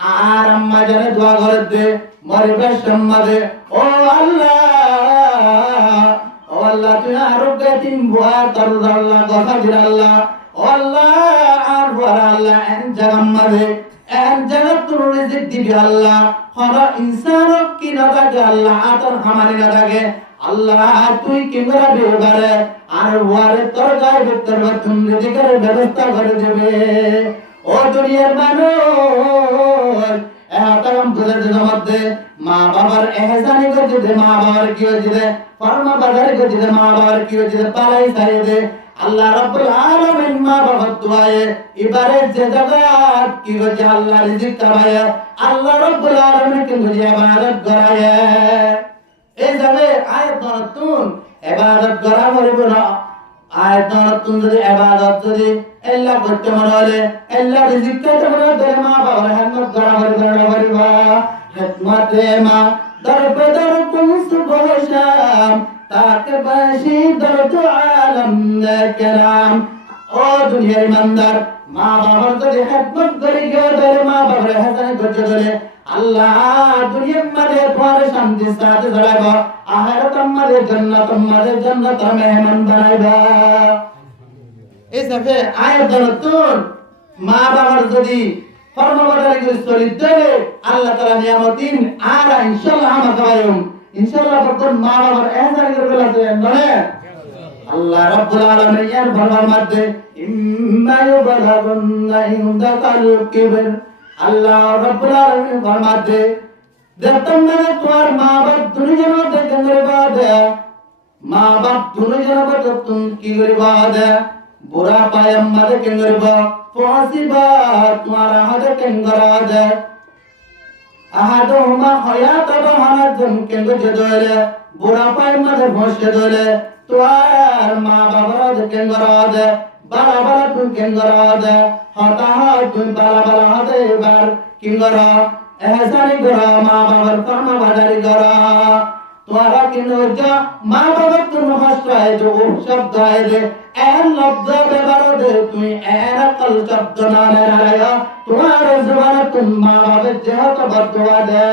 আর আম্মা জানে দোয়া করে দে মরবে সম্মাদে ও আল্লাহ তুই আরোগ্য তিন বুয়া করুদ আল্লাহ কথা দিল আল্লাহ ও আল্লাহ আর বুয়া আল্লাহ এন জাগাম্মাদে এন জাগাত তুর রিজিক দিবি আল্লাহ হরা ইনসান কি না থাকে আল্লাহ আতর হামারি না থাকে আল্লাহ তুই কি করাবি এবারে আর বুয়ারে তোর গায়ে ভিতর তুমি রিজিকের ব্যবস্থা করে দেবে ও দুনিয়ার মানুষ এতম বুঝতে মধ্যে মা বাবার এহসানি করতে মা বাবার কি হয়েছে ফরমা বাজারে করতে মা বাবার কি হয়েছে পালাই সারিয়ে দে আল্লাহ রাব্বুল আলামিন মা বাবার দোয়ায়ে এবারে যে জায়গাত কি হয়েছে আল্লাহ রিজিক কামায়ে আল্লাহ রাব্বুল আলামিন কে বুঝে ইবাদত করায়ে এই যাবে আয়াত নতুন ইবাদত করা বলবো না আয়াত নতুন যদি ইবাদত যদি আল্লাহ করতে মনে হলে আল্লাহ রিজিক করতে মনে হলে মা বাবার হেমত করা বলবা হিকমতে মা দরবে দর তুম সুবহ শাম তাকে বাসি দরদ আলম কেরাম ও দুনিয়ার ইমানদার মা বাবার যদি হিকমত করি গেলে মা বাবার হাসান করতে বলে আল্লাহ দুনিয়ার মধ্যে তোমার শান্তি সাথে জড়াইবা আখিরাতের মধ্যে জান্নাত মেহমান বানাইবা এই সাথে আয়াত নতুন মা বাবার যদি ফরমাবাদারি করে চলিত আল্লাহ তাআলা নিয়ামতিন আর ইনশাআল্লাহ আমাকে ইনশাআল্লাহ তখন মা বাবার এহসান করে বলাতে নয় আল্লাহ রাব্বুল আলামিন এর ফরমান মধ্যে ইম্মা ইউবালাগুন্না ইনদাকাল কিবর আল্লাহ রাব্বুল আলামিন ফরমাতে দেখতাম মানে তোমার মা বাপ দুনিয়ার মধ্যে কেন্দ্রে বাদে মা বাপ দুনিয়ার মধ্যে তুমি কি করে বাদে बुरा पायम मद केंगरबा फासिबा तुम्हारा हद केंगराद अहदुमा हयात बहनत केंग जदोले बुरा पायम मद भोश जदोले तुआर मां बाबा केंगराद बाला बाला तुम केंगराद हता तुम बाला बाला हदे बार केंगरा एहसानी गरा मां बाबा फरमा बदरी गरा तुम्हारा किनोजा मां बाबा तुम हसराए जो शब्द है दे এর লব্ধ ব্যবহার দে তুমি এর কল শব্দ না লাগায়া তোমার জবানে তুমি মা বাবার যেহেতু বদদুয়া দে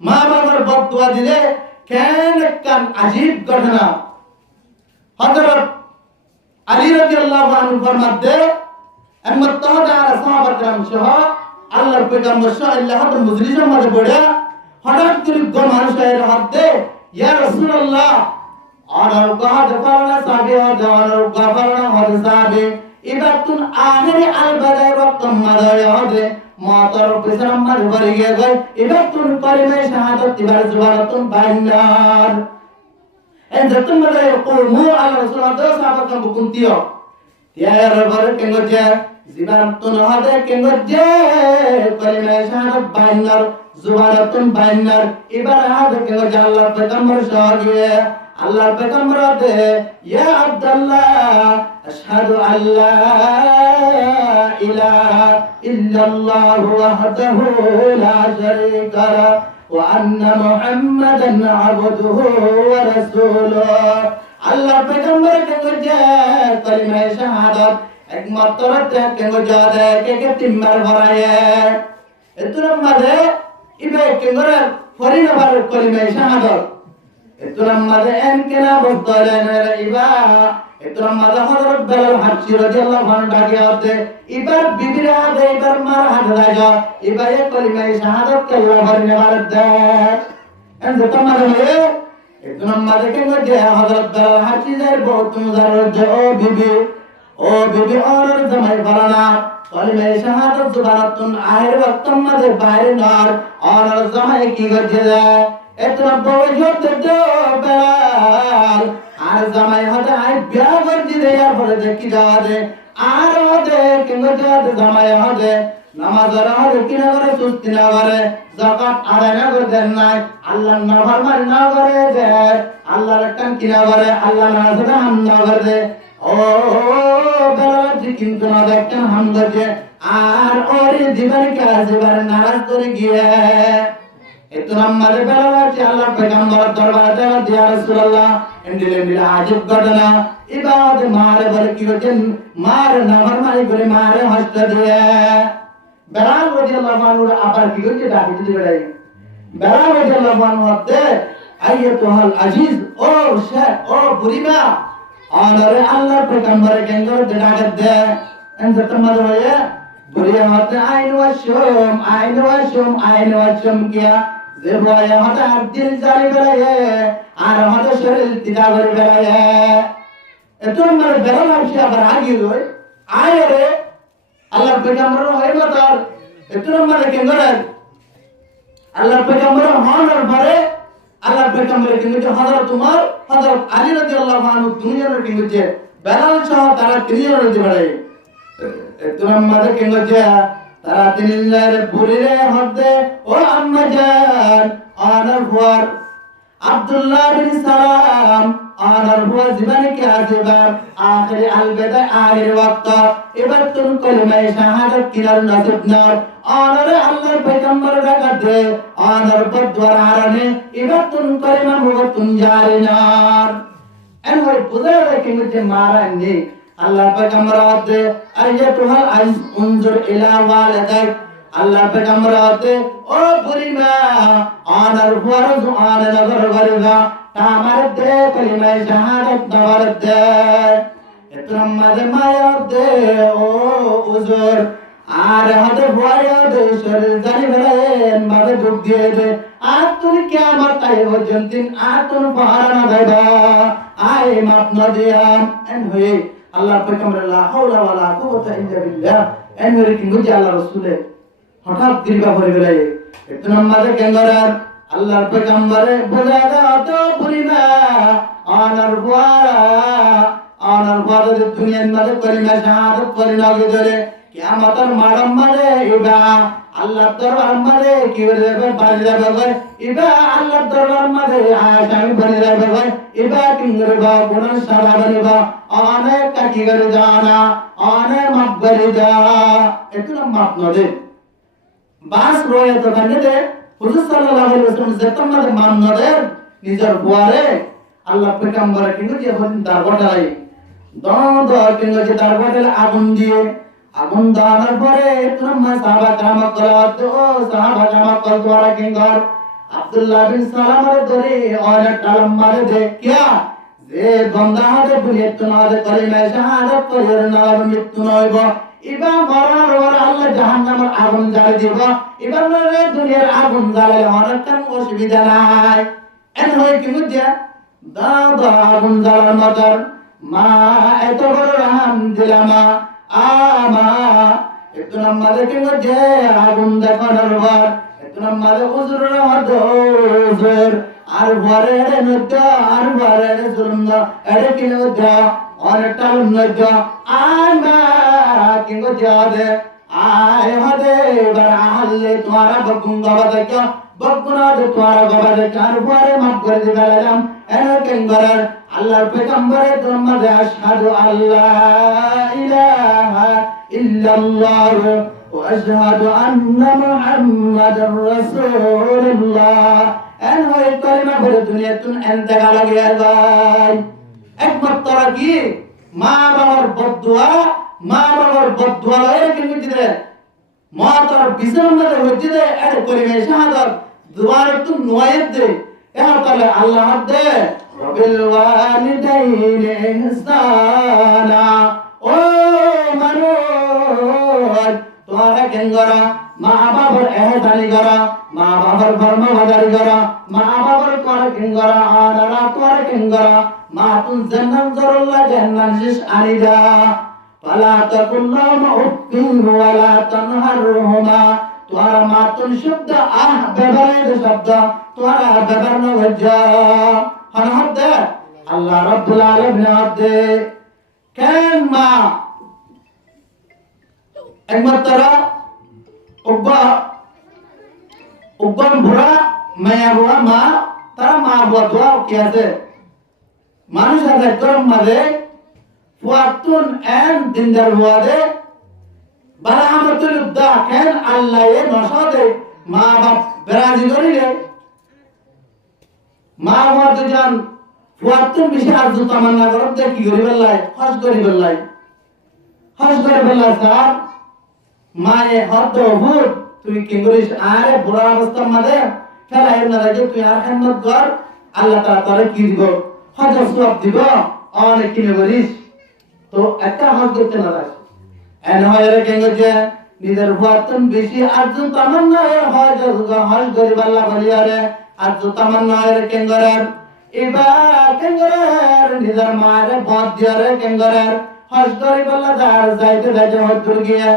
মা বাবার বদদুয়া দিলে কেন কান আজীব ঘটনা হযরত আলী রাদিয়াল্লাহু আনহু ফরমাতে আম্মা তাহাদা সাহাবা کرام সহ আল্লাহর পয়গম্বর সাল্লাল্লাহু আলাইহি মুজলিসের মধ্যে পড়া হঠাৎ করে মানুষের হাতে ইয়া রাসূলুল্লাহ और गहद फरना साबे और गफरना हर साबे इबातुन आखिरी अलबदा वक्त मदय हदे মতর পিছন আমার ঘরে গিয়ে গই এবার তুন কলিমা শাহাদাত এবার জুবারাতুন বাইনার en zatun mala qumu ala rasulullah do sahabat kan bukuntiyo tiar bar kengoje zibaratun hade kengoje kalima shahadat bainar zubaratun bainar ibar hade kengoje allah pegambar sahagiye allah pegambar ade ya abdallah ashhadu an la ilaha illallah wahdahu la sharika lahu وأن محمدا عبده ورسوله الله پیغمبر کنگجا کلمہ شہادت ایک مرتبہ کنگجا دے کہ تیمبر بھرائے اتنا مدے ایبے کنگر فرین بھر کلمہ شہادت اتنا مدے ان کنا بطلن ایبا اتنا مدے حضرت بلال حبشی رضی اللہ عنہ ڈاکیا ہوتے ایبار بیبی رہا دے ایبار مار حد راجا ایبا یہ کلمہ شہادت کے اللہ بھرنے والد دے ان زتا مدے ہوئے اتنا مدے کنگو جے حضرت بلال حبشی زیر بہت مزارر جے او بیبی اور زمائی بلانا کلمہ شہادت زبانتن آہر وقت مدے باہر نار اور زمائی کی گجے دے اتنا بوجود دے بلال আর জামাই হতে I বিয়া করছি দে আর পরে দেখি যাওয়া দে আর হতে কিংবা যাওয়া জামাই হতে নামাজ হতে কিনা করে সুস্থি না করে যাকাত আদায় না করে দেন নাই আল্লাহ না ফরমান না করে দে আল্লাহর কান কিনা করে আল্লাহ না সাথে হাম না করে দে ও বেলাজি কিন্তু না দেখেন হাম করছে আর ওরে জীবন কাজ এবার নারাজ করে গিয়ে इतना मरे बेला कि अल्लाह पैगंबर दरबार दे दिया रसूलुल्लाह इंदिले आजिब गदना इबाद मारे बर की वजन मार नवर मारी करे मारे हस्त दिए बेलाल रदियल्लाहु अन्हु आबार की वजन डाकी दी बेड़ाई बेलाल रदियल्लाहु अन्हु होते अय्यतुहल अजीज ओ शे ओ बुरीमा और अल्लाह पैगंबर के अंदर डाक दे इन जतमद होए बुरिया होते आइन वशम किया যে ভয় হতে আর দিল জারি বেলায়ে আর হতে শরীর তিতা করে বেলায়ে এত মানে বেলা লাগছে আবার আগি রই আয় রে আল্লাহ পেগম্বর হয় মাতার এত মানে কেঙ্গরে আল্লাহ পেগম্বর হওয়ার পরে আল্লাহ পেগম্বর কিন্তু হযরত উমর হযরত আলী রাদিয়াল্লাহু আনহু দুনিয়ার কিন্তু বেলাল সহ তারা তিনজনের জড়াই এত মানে কেঙ্গরে তারা তিনজনের বুড়িরে হতে ও আম্মা জান আনার পর আব্দুল্লাহ বিন সালাম আনার পর জীবনে কি আসবে আখির আলবিদা আখির ওয়াক্ত এবার তুম কলিমা শাহাদাত কিনার নসিব নার আনার আল্লাহর পয়গম্বর ডাকাতে আনার পর দ্বার হারানে এবার তুম কলিমা মুগত তুম জারি নার এন হয় বুঝে রাখি মুঝে মারা নেই আল্লাহ পেগম্বর আতে আইয়াতুহাল আইজ উনজুর ইলা ওয়ালিদাক আল্লাহ পেগম্বর আতে ও বুরিমা আনার ফরজ আনা নগর গরিবা তামার দে কলিমা শাহাদাত নগর দে এতরম মাঝে মায়া দে ও উজুর আর হতে ভয় দে শরীর জানি বেলেন ভাবে ডুব দিয়ে দে আর তুমি কিয়ামত তাই পর্যন্ত আর তুমি পাহারা না দেবা আই মাপ না দিয়ান এন হই আল্লাহ পেগম্বর লা হাওলা ওয়ালা কুওয়াতা ইল্লা বিল্লাহ এনরে কি মুজি আল্লাহ রাসূলে হঠাৎ দীর্ঘ করে বেলায় এত নামাজে কেঙ্গরার আল্লাহর পেগম্বরে বোঝাদা তো পরিমা আনার পরে দুনিয়ার মধ্যে কলিমা শাহাদাত পড়ে লাগে ধরে কিয়ামতের মাড়ম মানে ইবা আল্লাহর দরবার মানে কি করে যাবে বাড়ি যাবে ভাই ইবা আল্লাহর দরবার মানে আয়ামি বনে যাবে ভাই ইবা কিংরে বা কোন সারা বনিবা অনেক কাকি করে জানা অনেক মাপ করে যা একটু মাপ নদে বাস রয়ে তো বানে দে হুজুর সাল্লাল্লাহু আলাইহি ওয়াসাল্লাম যেতম মানে মান নদে নিজের বুয়ারে আল্লাহ পেগম্বর কিন্তু যে হদিন দারবাটাই দন কিন্তু যে দারবাটালে আগুন দিয়ে আগুন দানার পরে তোমার সাহাবা কাম করাত ও সাহাবা কাম কল দ্বারা কিংগর আব্দুল্লাহ বিন সালামের ধরে অনেক কালাম মারে দে কিয়া যে বন্দা হাতে বুনিয়ে তোমাদের কলিমা শাহাদাত পড়ে নাম মৃত্যু নয়ব ইবা মরার ওর আল্লাহ জাহান্নামের আগুন জ্বালিয়ে দিব এবার মানে দুনিয়ার আগুন জ্বালালে অনেক অসুবিধা নাই এন হয় কি বুঝা দাদা আগুন জ্বালার মতর মা এত বড় রাম দিলামা আমা একটু নামাজে কিংবা যে আগুন দেখানোর পর একটু নামাজে উজুরের মধ্যে উজুর আর ঘরে এড়ে নদ্য আর ঘরে এড়ে জুলুম এড়ে কিনে নদ্য অনেকটা নদ্য আয় মা কিংবা যাদে আয় হদে এবার আহলে তোমারা বকুন গবা দেখো বকুনা যে তোমারা গবা দেখো আর ঘরে মাফ করে দিবে এলাম এনে কিংবার আল্লাহর পয়গম্বরে তোমাদের আশহাদু আল্লাহ ইলাহা ইল্লাল্লাহ ওয়া আশহাদু আন্না মুহাম্মাদার রাসূলুল্লাহ এন হয় কালিমা বলে দুনিয়া তুন ইন্তেকাল গিয়া যায় একমাত্র কি মা বাবার বদদুয়া লয়ে কিন্তু দিলে মা তার বিসমিল্লাহ হইতে দে এর কলিমা শাহাদাত দুয়ার তুন নয়াত দে এর তাহলে আল্লাহ দে রবিল ওয়ালিদাইনি ইহসানা ও মানুষ তোরা কেঙ্গরা মা বাবার এহসানি করা মা বাবার ফরমাবাদারি করা মা বাবার তোরা কেঙ্গরা আনারা তোরা কেঙ্গরা মা তুন জান্নাত জরুল্লাহ জান্নাত শেষ আনিদা ফালা তাকুল্লাহু উফিন ওয়ালা তানহারহুমা তোরা মা তুন শব্দ বেবারে শব্দ তোরা বেবার ন ভজ্জা হনহদ আল্লাহ রাব্বুল আলামিন হদ কেন মা একমাত্র উগ্গম বুড়া মায়া বুয়া মা তারা মা বুয়া দোয়া কি আছে মানুষ আছে গরম মাঝে ফুয়াতুন এন দিনদার বুয়া দে বালা আমতুল উদ্দা কেন আল্লাহ এ নসাদে মা বাপ বেরাজি করিলে মা বুয়া দুজন ফুয়াতুন বেশি আরজু তামান্না করতে কি করি বেল্লাই হজ করি বেল্লাই স্যার মায়ে হদ হুদ তুই কি করিস আরে বুড়া অবস্থার মাঝে ফেলাই না রাখে তুই আর খেদমত কর আল্লাহ তাআলা তোরে কি দিব হজ সওয়াব দিব অনেক কিনে করিস তো একটা হজ করতে না রাখ এন হয় রে কেন যে নিজের ফুয়াতুন বেশি আরজু তামান্না হজ করি আল্লাহ বলিয়া রে আরজু তামান্না রে কেন করার এবার কেন করার নিজের মায়ের বদ দিয়া রে কেন করার হজ করি বললা যাইতে হজ গিয়ে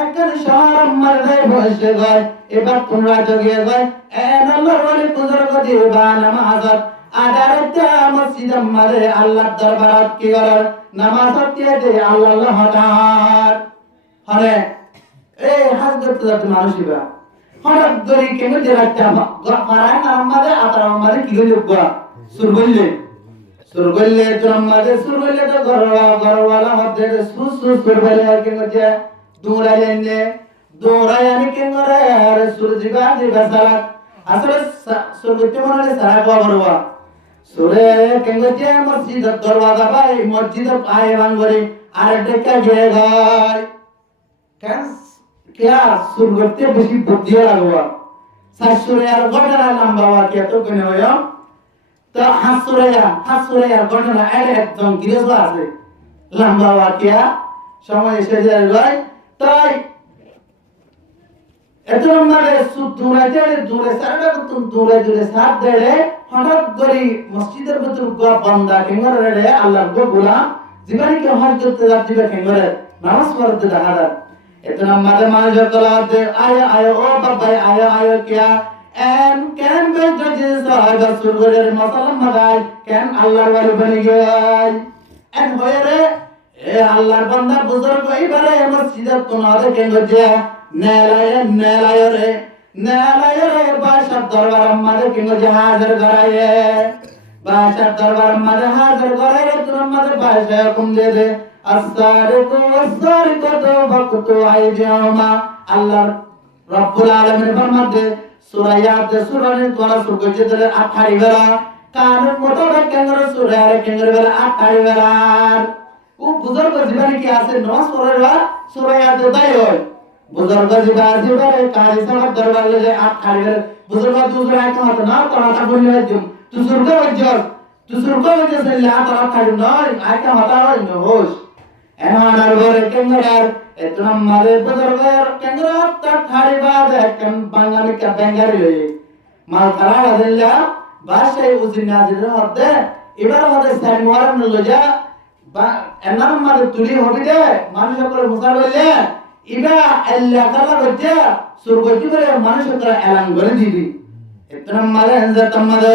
একজন শহর মারবে বসে গয় এবার তোমরা জগিয়ে গয় এন আল্লাহর ওলি বুজুর্গ দিবা নামাজত আদারতে মসজিদ মারে আল্লাহর দরবারত কি করার নামাজ পড়তে দে আল্লাহ হঠাৎ হরে এই হজ করতে যাতে মানুষইবা হঠাৎ ধরি কেন যে রাখতে পারায় না আমাদের আতার আমাদের কি হইল গা সুরগল্লে জন্মাদে সুরগল্লে তো গরওয়ালা মধ্যে সুস করবেলে কেন যে দৌড়াইলে কেন রে আর সুরজিবা দিবা সালাত আসলে সুরগতে মনে সারা গরওয়া সুরে কেন যে মসজিদ দরওয়াজা ভাই মসজিদ আয় বাঙ্গরি আর ডেকা গিয়ে গায় কেন क्या सुरगते বেশি বুদ্ধি লাগবা শাশুড়ি আর ঘটনা লম্বা কি তো কোন হয় তো হাসুরায়া ঘটনা এর একদম গৃহস্থ আছে লম্বা বাকিয়া সময় এসে যায় তাই এত লম্বারে দূরে সারা দূরে সাথ দেড়ে হঠাৎ করে মসজিদের ভিতর গা বান্দা কেঙ্গরে রে আল্লাহর গো গোলাম জীবনে কে হজ করতে যাচ্ছি কেঙ্গরে নামাজ পড়তে দেখা इतना मदे मांझो कलाते आयो ओ बाबा आयो क्या एन कैन बेटा जिसा है सुरगुर मसलम मगाई कैन अल्लाह वाली बन गई एन होए रे ए अल्लाह बंदा बुजुर्ग वही बरे मस्जिद तो ना देखें गजे नेलायो रे बादशाह दरबार मदे के गजे हाजिर कराए बादशाह दरबार मदे हाजिर कराए तुम मदे बादशाह हुकुम दे السارق والسارقة فاقطعوا أيديهما الله رب العالمين फरमाते सूरा याद सूरा ने तोरा सुरग जितले आठारी बेला कानून मोताबिक केंद्र सूरा रे केंद्र बेला आठारी बेला ও বুজুর্গ জীবনে কি আছে নামাজ পড়ার सूरा याद দাই হয় বুজুর্গ জীবনে কারি সালাত দরবার ले আঠারি বেলা বুজুর্গ দুসরা এক হাত না তোরা বললে দিম তুই সুরগ से ला তোরা আঠারি নয় আকা হতা হয় নহোস এনার ঘরে কেঙ্গরার এতনা মারে বুজুর্গের কেঙ্গরার তা ঠাড়ি বাদ একন বাঙালি কা বেঙ্গারি লই মাল খালা দিল্লা বাসায় উজি নাজির হতে এবার হতে সাইমওয়ার নলজা বা এনার মারে তুলি হবি দে মানুষ করে মুসার বললে ইবা আল্লাহ তাআলা বলছে সুরগতি করে মানুষের দ্বারা এলান করে দিবি ইতনা মারে হনজা তামাদে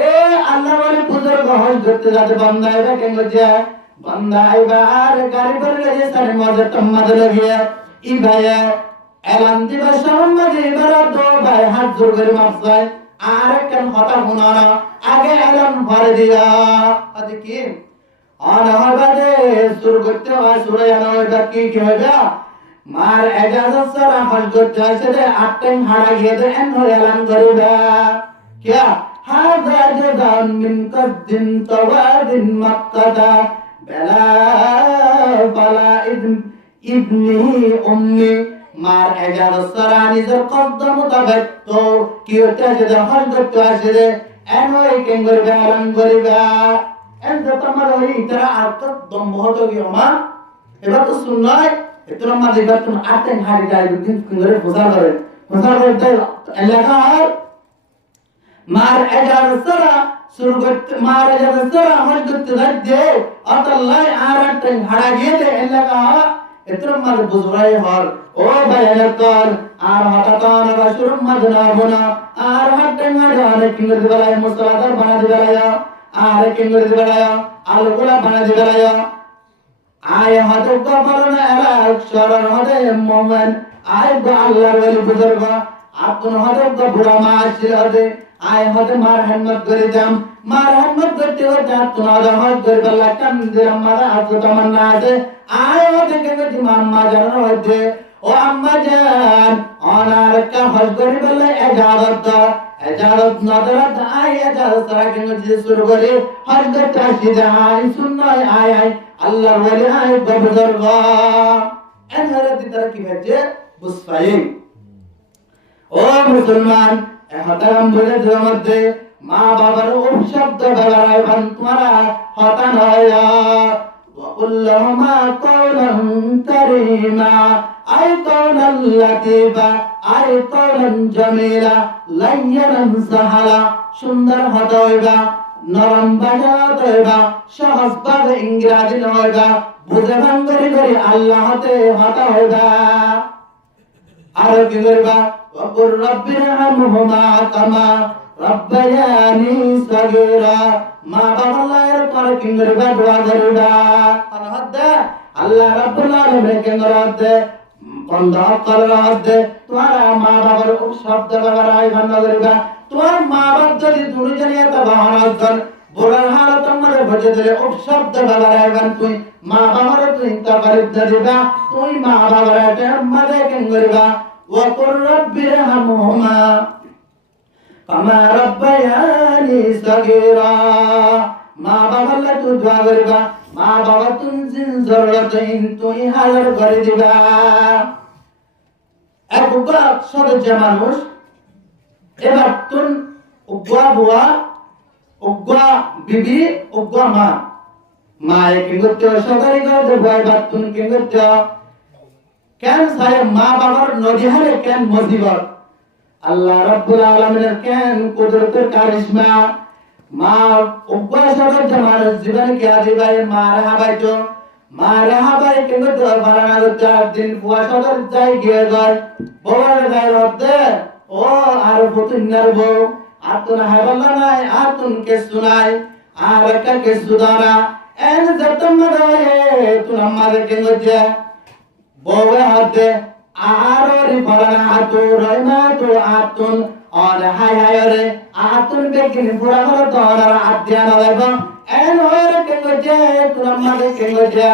এ আল্লাহ বলে বুজুর্গ হজ করতে যাতে বান্দা এবা কেন বলছে বান্দা আইবা আর গাড়ি করে লাগে সারে মজা তামাদে লাগে ই ভাইয়া এলান দিবা সামনে এবার তো ভাই হাত জোর করে মাফসাই আর কেন কথা শোনা না আগে এলান ভরে দিয়া আদি কি অনহবাদে সুরগতি হয় সুরে আনহবা কি হবে মার এজাজত সারা হজ করতে আসে দে আটটাই হারা গিয়ে দে এন হয়ে এলান করিবা क्या हादा जदान मिन कद्दिन तवादिन मक्कदा बला बला इब्नी उम्मी मार एजाजत सारा निजर कद्दम मुताबिक तो কি হতে আছে দে হজ করতে আসে দে এন হয়ে কেন করিবা এলান করিবা এন যে তোমার ওই তারা আর কদ্দম বহুত গিয়ে মা এবার তো শুননাই এতরা মাঝে এবার তুমি আটটাই হারি যায় দিন করে বোঝা করে এলাকা মার এজাজ সারা সুরগত মার এজাজ সারা হজ করতে যাচ্ছে আল্লাহ আর আটটাই হারা গিয়ে দে এলাকা এতরা মাঝে বুঝরাই হল ও ভাই এলাকার আর হঠাৎ রাসূল মাদনা বনা আর আটটাই হারা অনেক কিংরে দিবালায় মুসলাদার বানা দিবালায় আর কিংরে দিবালায় আলগুলা বানা দিবালায় আয় হাতে কবরনা এলা শরণ হদে মোমেন আয় গো আল্লাহর ওলি বুজুর্গ আপন হদে গো বুড়া মা আসিল হদে আয় হদে মার হিম্মত করে যাম মার হিম্মত করতে হতে তোমাদের হজ করে বলা কান দিলাম মারা আজ তামান্না আছে আয় হদে কেন কি মাম্মা জানো হদে ও আম্মা জান অনার কা হজ করে বলা এজারত নদরত আয় এজারত সারা কেন যে শুরু করে হজ করতে আসি যায় সুন্নায় আয় আয় আল্লাহর ওলি আয় বুজুর্গ এনহারে তারা কি হচ্ছে বুঝপাই ও মুসলমান হতারাম বলে জমতে মা বাবার উপশব্দ ব্যবহার বান তোমারা হতান হয় وقل لهما قولا كريما أي قولا لطيفا أي قولا جميلا لينا سهلا সুন্দর হতে হইবা নরম বাজাতে হইবা সহজ ভাবে ইংরেজি হইবা বুঝে ভাঙ্গরি করি আল্লাহতে হতে হইবা আর কি করবা ওকুর রব্বিরহামহুমা কামা রব্বায়ানি সগীরা মা বাবার পরে কি করবা দোয়া করবা আল্লাহ আল্লাহ রাব্বুল আলামিন কে করতে বন্ধ করতে তোমার মা বাবার শব্দ ব্যবহার হয় বন্ধ করবা তোমার মা বাপ যদি দুজনে এটা বাহানা কর বড় হালত আমাদের বজে দিলে শব্দ ব্যবহার হয় তুই মা বাবার তুই তরবারি দিবা তুই মা বাবার এটা আমাদের কে করবা ওকুর রব্বিরহামহুমা কামা রব্বায়ানি সগীরা মা বাবার লা তুই দোয়া করবা মা বাবা তুই জিন জরুরত তুই হাজার করে দিবা এক সদস্য মানুষ এবার তুন উগ্রা বুয়া উগ্রা বিবি উগ্রা মা মা কি করতে সদারি করে ভয় বাত তুন কি করতে কেন সাহেব মা বাবার নজিহারে কেন মুসিবত আল্লাহ রাব্বুল আলামিনের কেন কুদরতের কারিশমা মা উগ্রা সদস্য মানুষ জীবনে কে দিবাই মা রাহাবাইতো মা রাহাবাই কেন তো বারানা চার দিন ফুয়া সদর যাই গিয়ে যায় বড় গায় রতে ও আর ফুতুন নারবো আতুন হাবলা নাই আতুন কে সুনাই আর কা কে সুদানা এন জতম মদায়ে তুন আমাদের কে গজে বওয়ে হাতে আর রি বারানা আতু রইমা তো আতুন আর হাই হাই রে আতুন বেকিন পুরা হলো তো আর আদ্যানা দেব এন ওর কে গজে তুন আমাদের কে গজে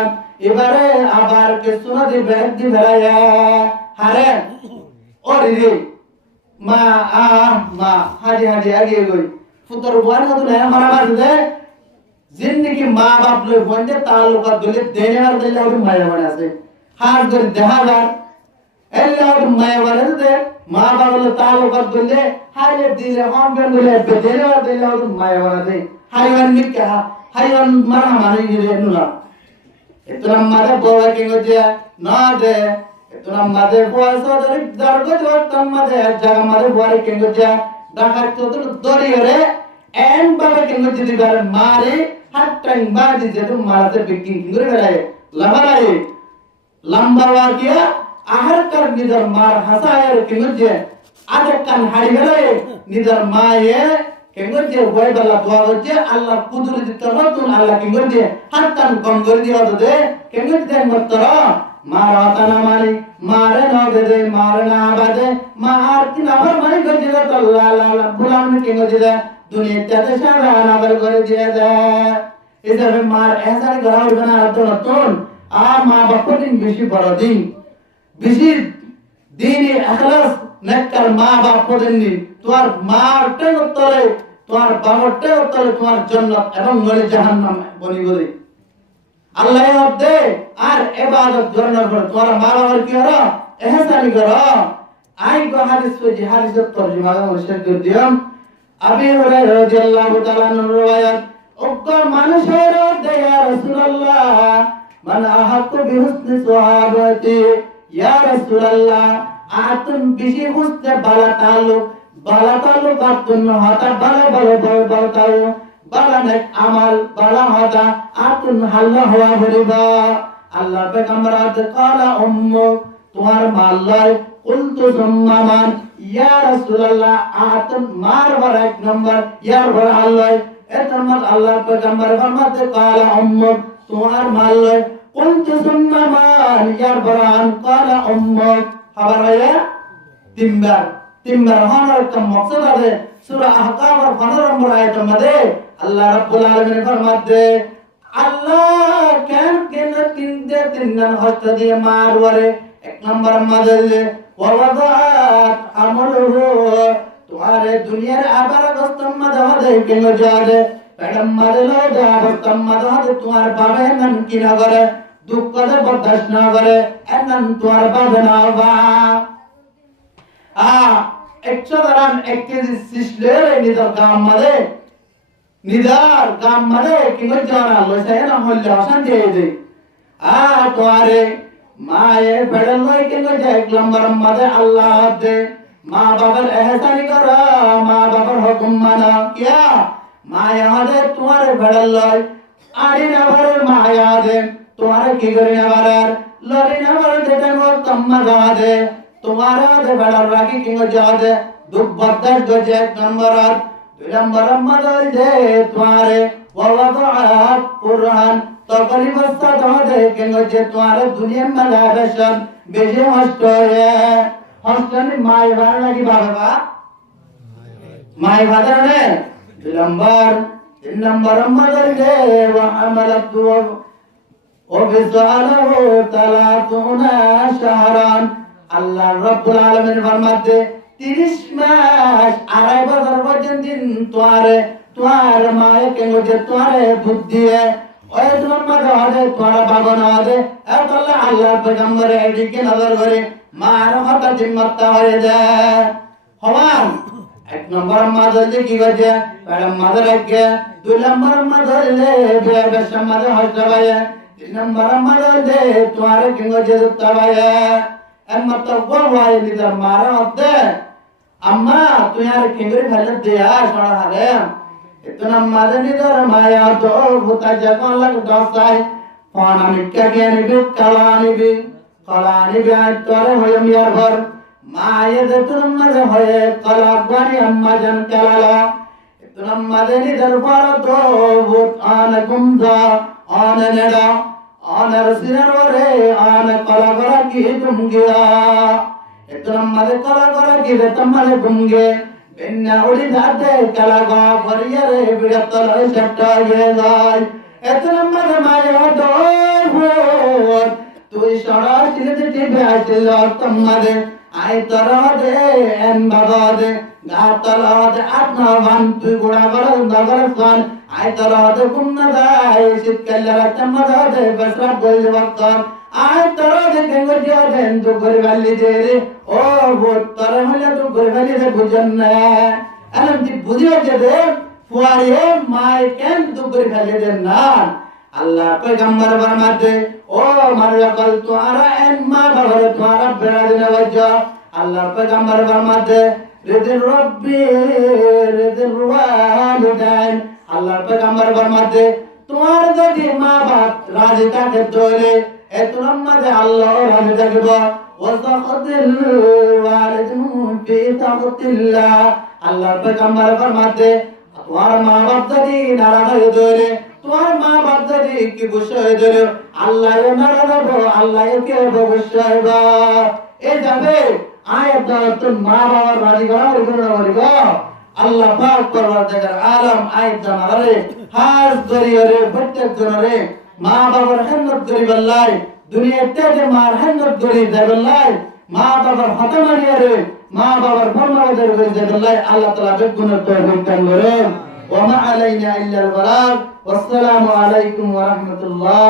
এবারে আবার কে সুনা দিবে দিবেলা হারে ওরে মা মা হাজি হাজি আগে গই ফুতর বুয়ার কত না মারা বাজে জিন্দেগি মা বাপ লই বন্ধে তালুকাত দলে দেনে আর দলে আর মায়া বাড়া আছে হার ধরে দেহাবার এল্লা আর মায়া বাড়া দে মা বাপ লই তালুকাত দলে হাইলে দিলে হন বেন দলে দেনে আর দলে আর মায়া বাড়া দে হাইওয়ান নিকা হাইওয়ান মারা মারি গিয়ে নুলা এতরা মারে বওয়া কে গজে না দে এতরা মাদে বওয়া সদর দরগ দর মাদে জায়গা মাদে বওয়ারে কে গজে ডাকাত তো দরি রে এন বাবা কে গজে দিবার মারে হাত টাইম বাদি যে তো মারতে বিকিং করে বেড়ায় লামারাই লম্বা ওয়া কিয়া আহার কর নিদর মার হাসায়ের কিংজে আদে কান হাড়ি গেলে নিদর মায়ে কিংজে হয়ে বেলা দোয়া হচ্ছে আল্লাহ কুদুর দিতে হতুন আল্লাহ কিংজে হাতান কম করে দিয়া দে কিংজে দেন মতর মারা তানা মারি মারে না দে মারে না বাদে মার তিন আবার মারি গজে তো আল্লাহ আল্লাহ বুলাম কিংজে দে দুনিয়াতে সারা নাবার করে দিয়ে দে এসবে মার এসারে গড়া উঠবে না তো নতুন মা বাপ দিন বেশি বড় দিন বেশি দিন এখলাস নেককার মা বাপ দিন তোমার মার টেন তলে তোমার বাবার টেন তলে তোমার জান্নাত এবং নলে জাহান্নাম বনি গরি আল্লাহ দে আর ইবাদত করার পর তোমার মা বাবার কি হলো ইহসানি করো আই গো হাদিস পে হাদিসের তরজমা শেয়ার করে দিলাম আবি হুরায়রা রাদিয়াল্লাহু তাআলা এর riwayat উক্ত মানুষের দে ইয়া রাসূলুল্লাহ মান আহাক্কু বিহুসনি সাহাবাতি ইয়া রাসূলুল্লাহ আতুন বিশি হুসনে বালা তালুক আতুন হাতা বালা তাও বালা নেক আমাল বালা হাতা আতুন হাল্লা হওয়া হরিবা আল্লাহ পেগম্বর আদ কালা উম্মু তোমার মাল্লাই কুলতু সুম্মান ইয়া রাসূলুল্লাহ আতুন মার বার এক নম্বর ইয়ার বার আল্লাহ এতমত আল্লাহ পেগম্বর ফরমাতে কালা উম্মু তোমার মাল্লাই কুলতু সুম্মান ইয়ার বারান কালা উম্মু খবর হয় তিনবার হওয়ার একটা মকসদ আছে সূরা আহকাম এর 15 নম্বর আয়াতের মধ্যে আল্লাহ রাব্বুল আলামিন ফরমাতে আল্লাহ কেন তিন হস্ত দিয়ে মারওয়ারে এক নম্বর মধ্যে ওয়াদাত আমলুহু তোমারে দুনিয়ার আবার গস্তম মধ্যে কেন যাবে পেড়ম মারলো যাবস্তম মধ্যে তোমার বাবে নন কি না করে দুঃখ দে বরদাস্ত না করে এনন তোমার বাবে না বা একশোদারান এক কেজি শিশলে নিদার গাম মারে কিংবা জানা লইছে না হইলে অশান্তি হয়ে যায় তোয়ারে মায়ে ফেড়ল লই কিংবা যায় এক নম্বর মাঝে আল্লাহ দে মা বাবার এহসানি করা মা বাবার হুকুম মানা কিয়া মায়া দে তোমারে ফেড়ল লই আড়ি না ভরে মায়া দে তোমারে কি করে না ভরার লরি না ভরে দেন তম্মা দে তোমারা দে বেড়ার রাখি কিংবা যা দে দুঃখ বরদাস্ত করছে এক নম্বর আর দুই নম্বর মদল দে তোমারে ওয়াদাআত কুরআন তকলি বস্তা দে কিংবা যে তোমারে দুনিয়া মেলা বেশন বেশি হস্ত হস্তনি মাই ভার নাকি বাবা মাই ভাদা নে দুই নম্বর তিন নম্বর মদল দে ওয়া আমালাতু ও বিসালাহু তালাতুনা শাহরান আল্লাহ রাব্বুল আলামিন ফরমাতে 30 মাস আড়াই বছর পর্যন্ত তোমার মায়ে কেন যে তোমারে বুদ্ধি ওই তোমার মাঝে হবে তোমার বাবা না হবে এত আল্লাহ পয়গম্বর এদিকে নজর করে মার হতা জিম্মতটা হয়ে যায় হওয়ান এক নম্বর মাঝে কি হয়েছে ম্যাডাম মাঝে রাখে দুই নম্বর মাঝে বেশ মাঝে হস্ত ভাই তিন নম্বর মাঝে তোমার কেন যে দুঃখটা ভাই এমত গোয়াই নিদার মারা হতে আম্মা তুই আর কিংগরি ফেলে দেয়া সরা হারে ইতনা মাদে নিদার মায়া তো ভূতা যখন লাগ দসাই ফোন আমি কে নিবি কলানি আই তোরে হইম ইয়ার ঘর মায়ে দে তুম মাঝে হয়ে কলা গানি আম্মা জান কালালা ইতনা মাদে নিদার পর তো ভূত আন গুমদা আন নেডা आनर सिरवरे आन कला करा की तुम गया इतना मरे कला करा की तम्मरे गुंगे बिन्ना उड़ी जाते कला गा फरियरे बिड़तल सट्टा ये गाय इतना मरे माया दो तू इशारा सिरते टिबे आचला तम्मरे आई तरह दे एन बाबा दे गातला दे आत्मा वन तू गुड़ा कर नगर खान आई तरह दे गुन्ना दाई सित कल्ला तम्मदा दे बसरा बोल वक्कर आई तरह दे गंगजिया दे तू गरवाली दे रे ओ वो तरह हले तू गरवाली दे बुझन्ना अनम दी बुझिया दे फुआरे माय केन तू गरवाली दे ना अल्लाह पैगंबर फरमाते ओ मरया कल तुम्हारा एन मा भवर तुम्हारा बेड़ा देने वजह अल्लाह पैगंबर फरमाते रिदिल रब्बी रिदिल वालिदैन अल्लाह पैगंबर फरमाते तुम्हारे যদি মা বাপ রাজি থাকে তাহলে এত নম্বরে আল্লাহ রাজি থাকবে ওয়াসাখাতিল ওয়ালিদিন ফি সাখাতিল্লাহ। আল্লাহর পয়গম্বর ফরমাতে তোমার মা বাপ যদি নারাজ হয়ে ধরে, তোমার মা বাপ যদি কি গুসা হয়ে ধরে, আল্লাহ নারাজ হবে, আল্লাহ কে গুসা হবে। এই যাবে আয়াত তো মা বাবার রাজি করা বলিব আল্লাহ পাক পরওয়ারদিগার আলম আয়াত জানারে হাজ দরিয়রে প্রত্যেক জনরে মা বাবার খেদমত করি বল্লাই, দুনিয়াতে যে মার খেদমত করি যায় বল্লাই, মা বাবার হাতে মারিয়ারে মা বাবার ফরমাবাদের করি যায় বল্লাই, আল্লাহ তাআলা বেগুনের তৌফিক দান করেন। ওয়া মা আলাইনা ইল্লাল বালাগ। ওয়াসসালামু আলাইকুম ওয়া রাহমাতুল্লাহ।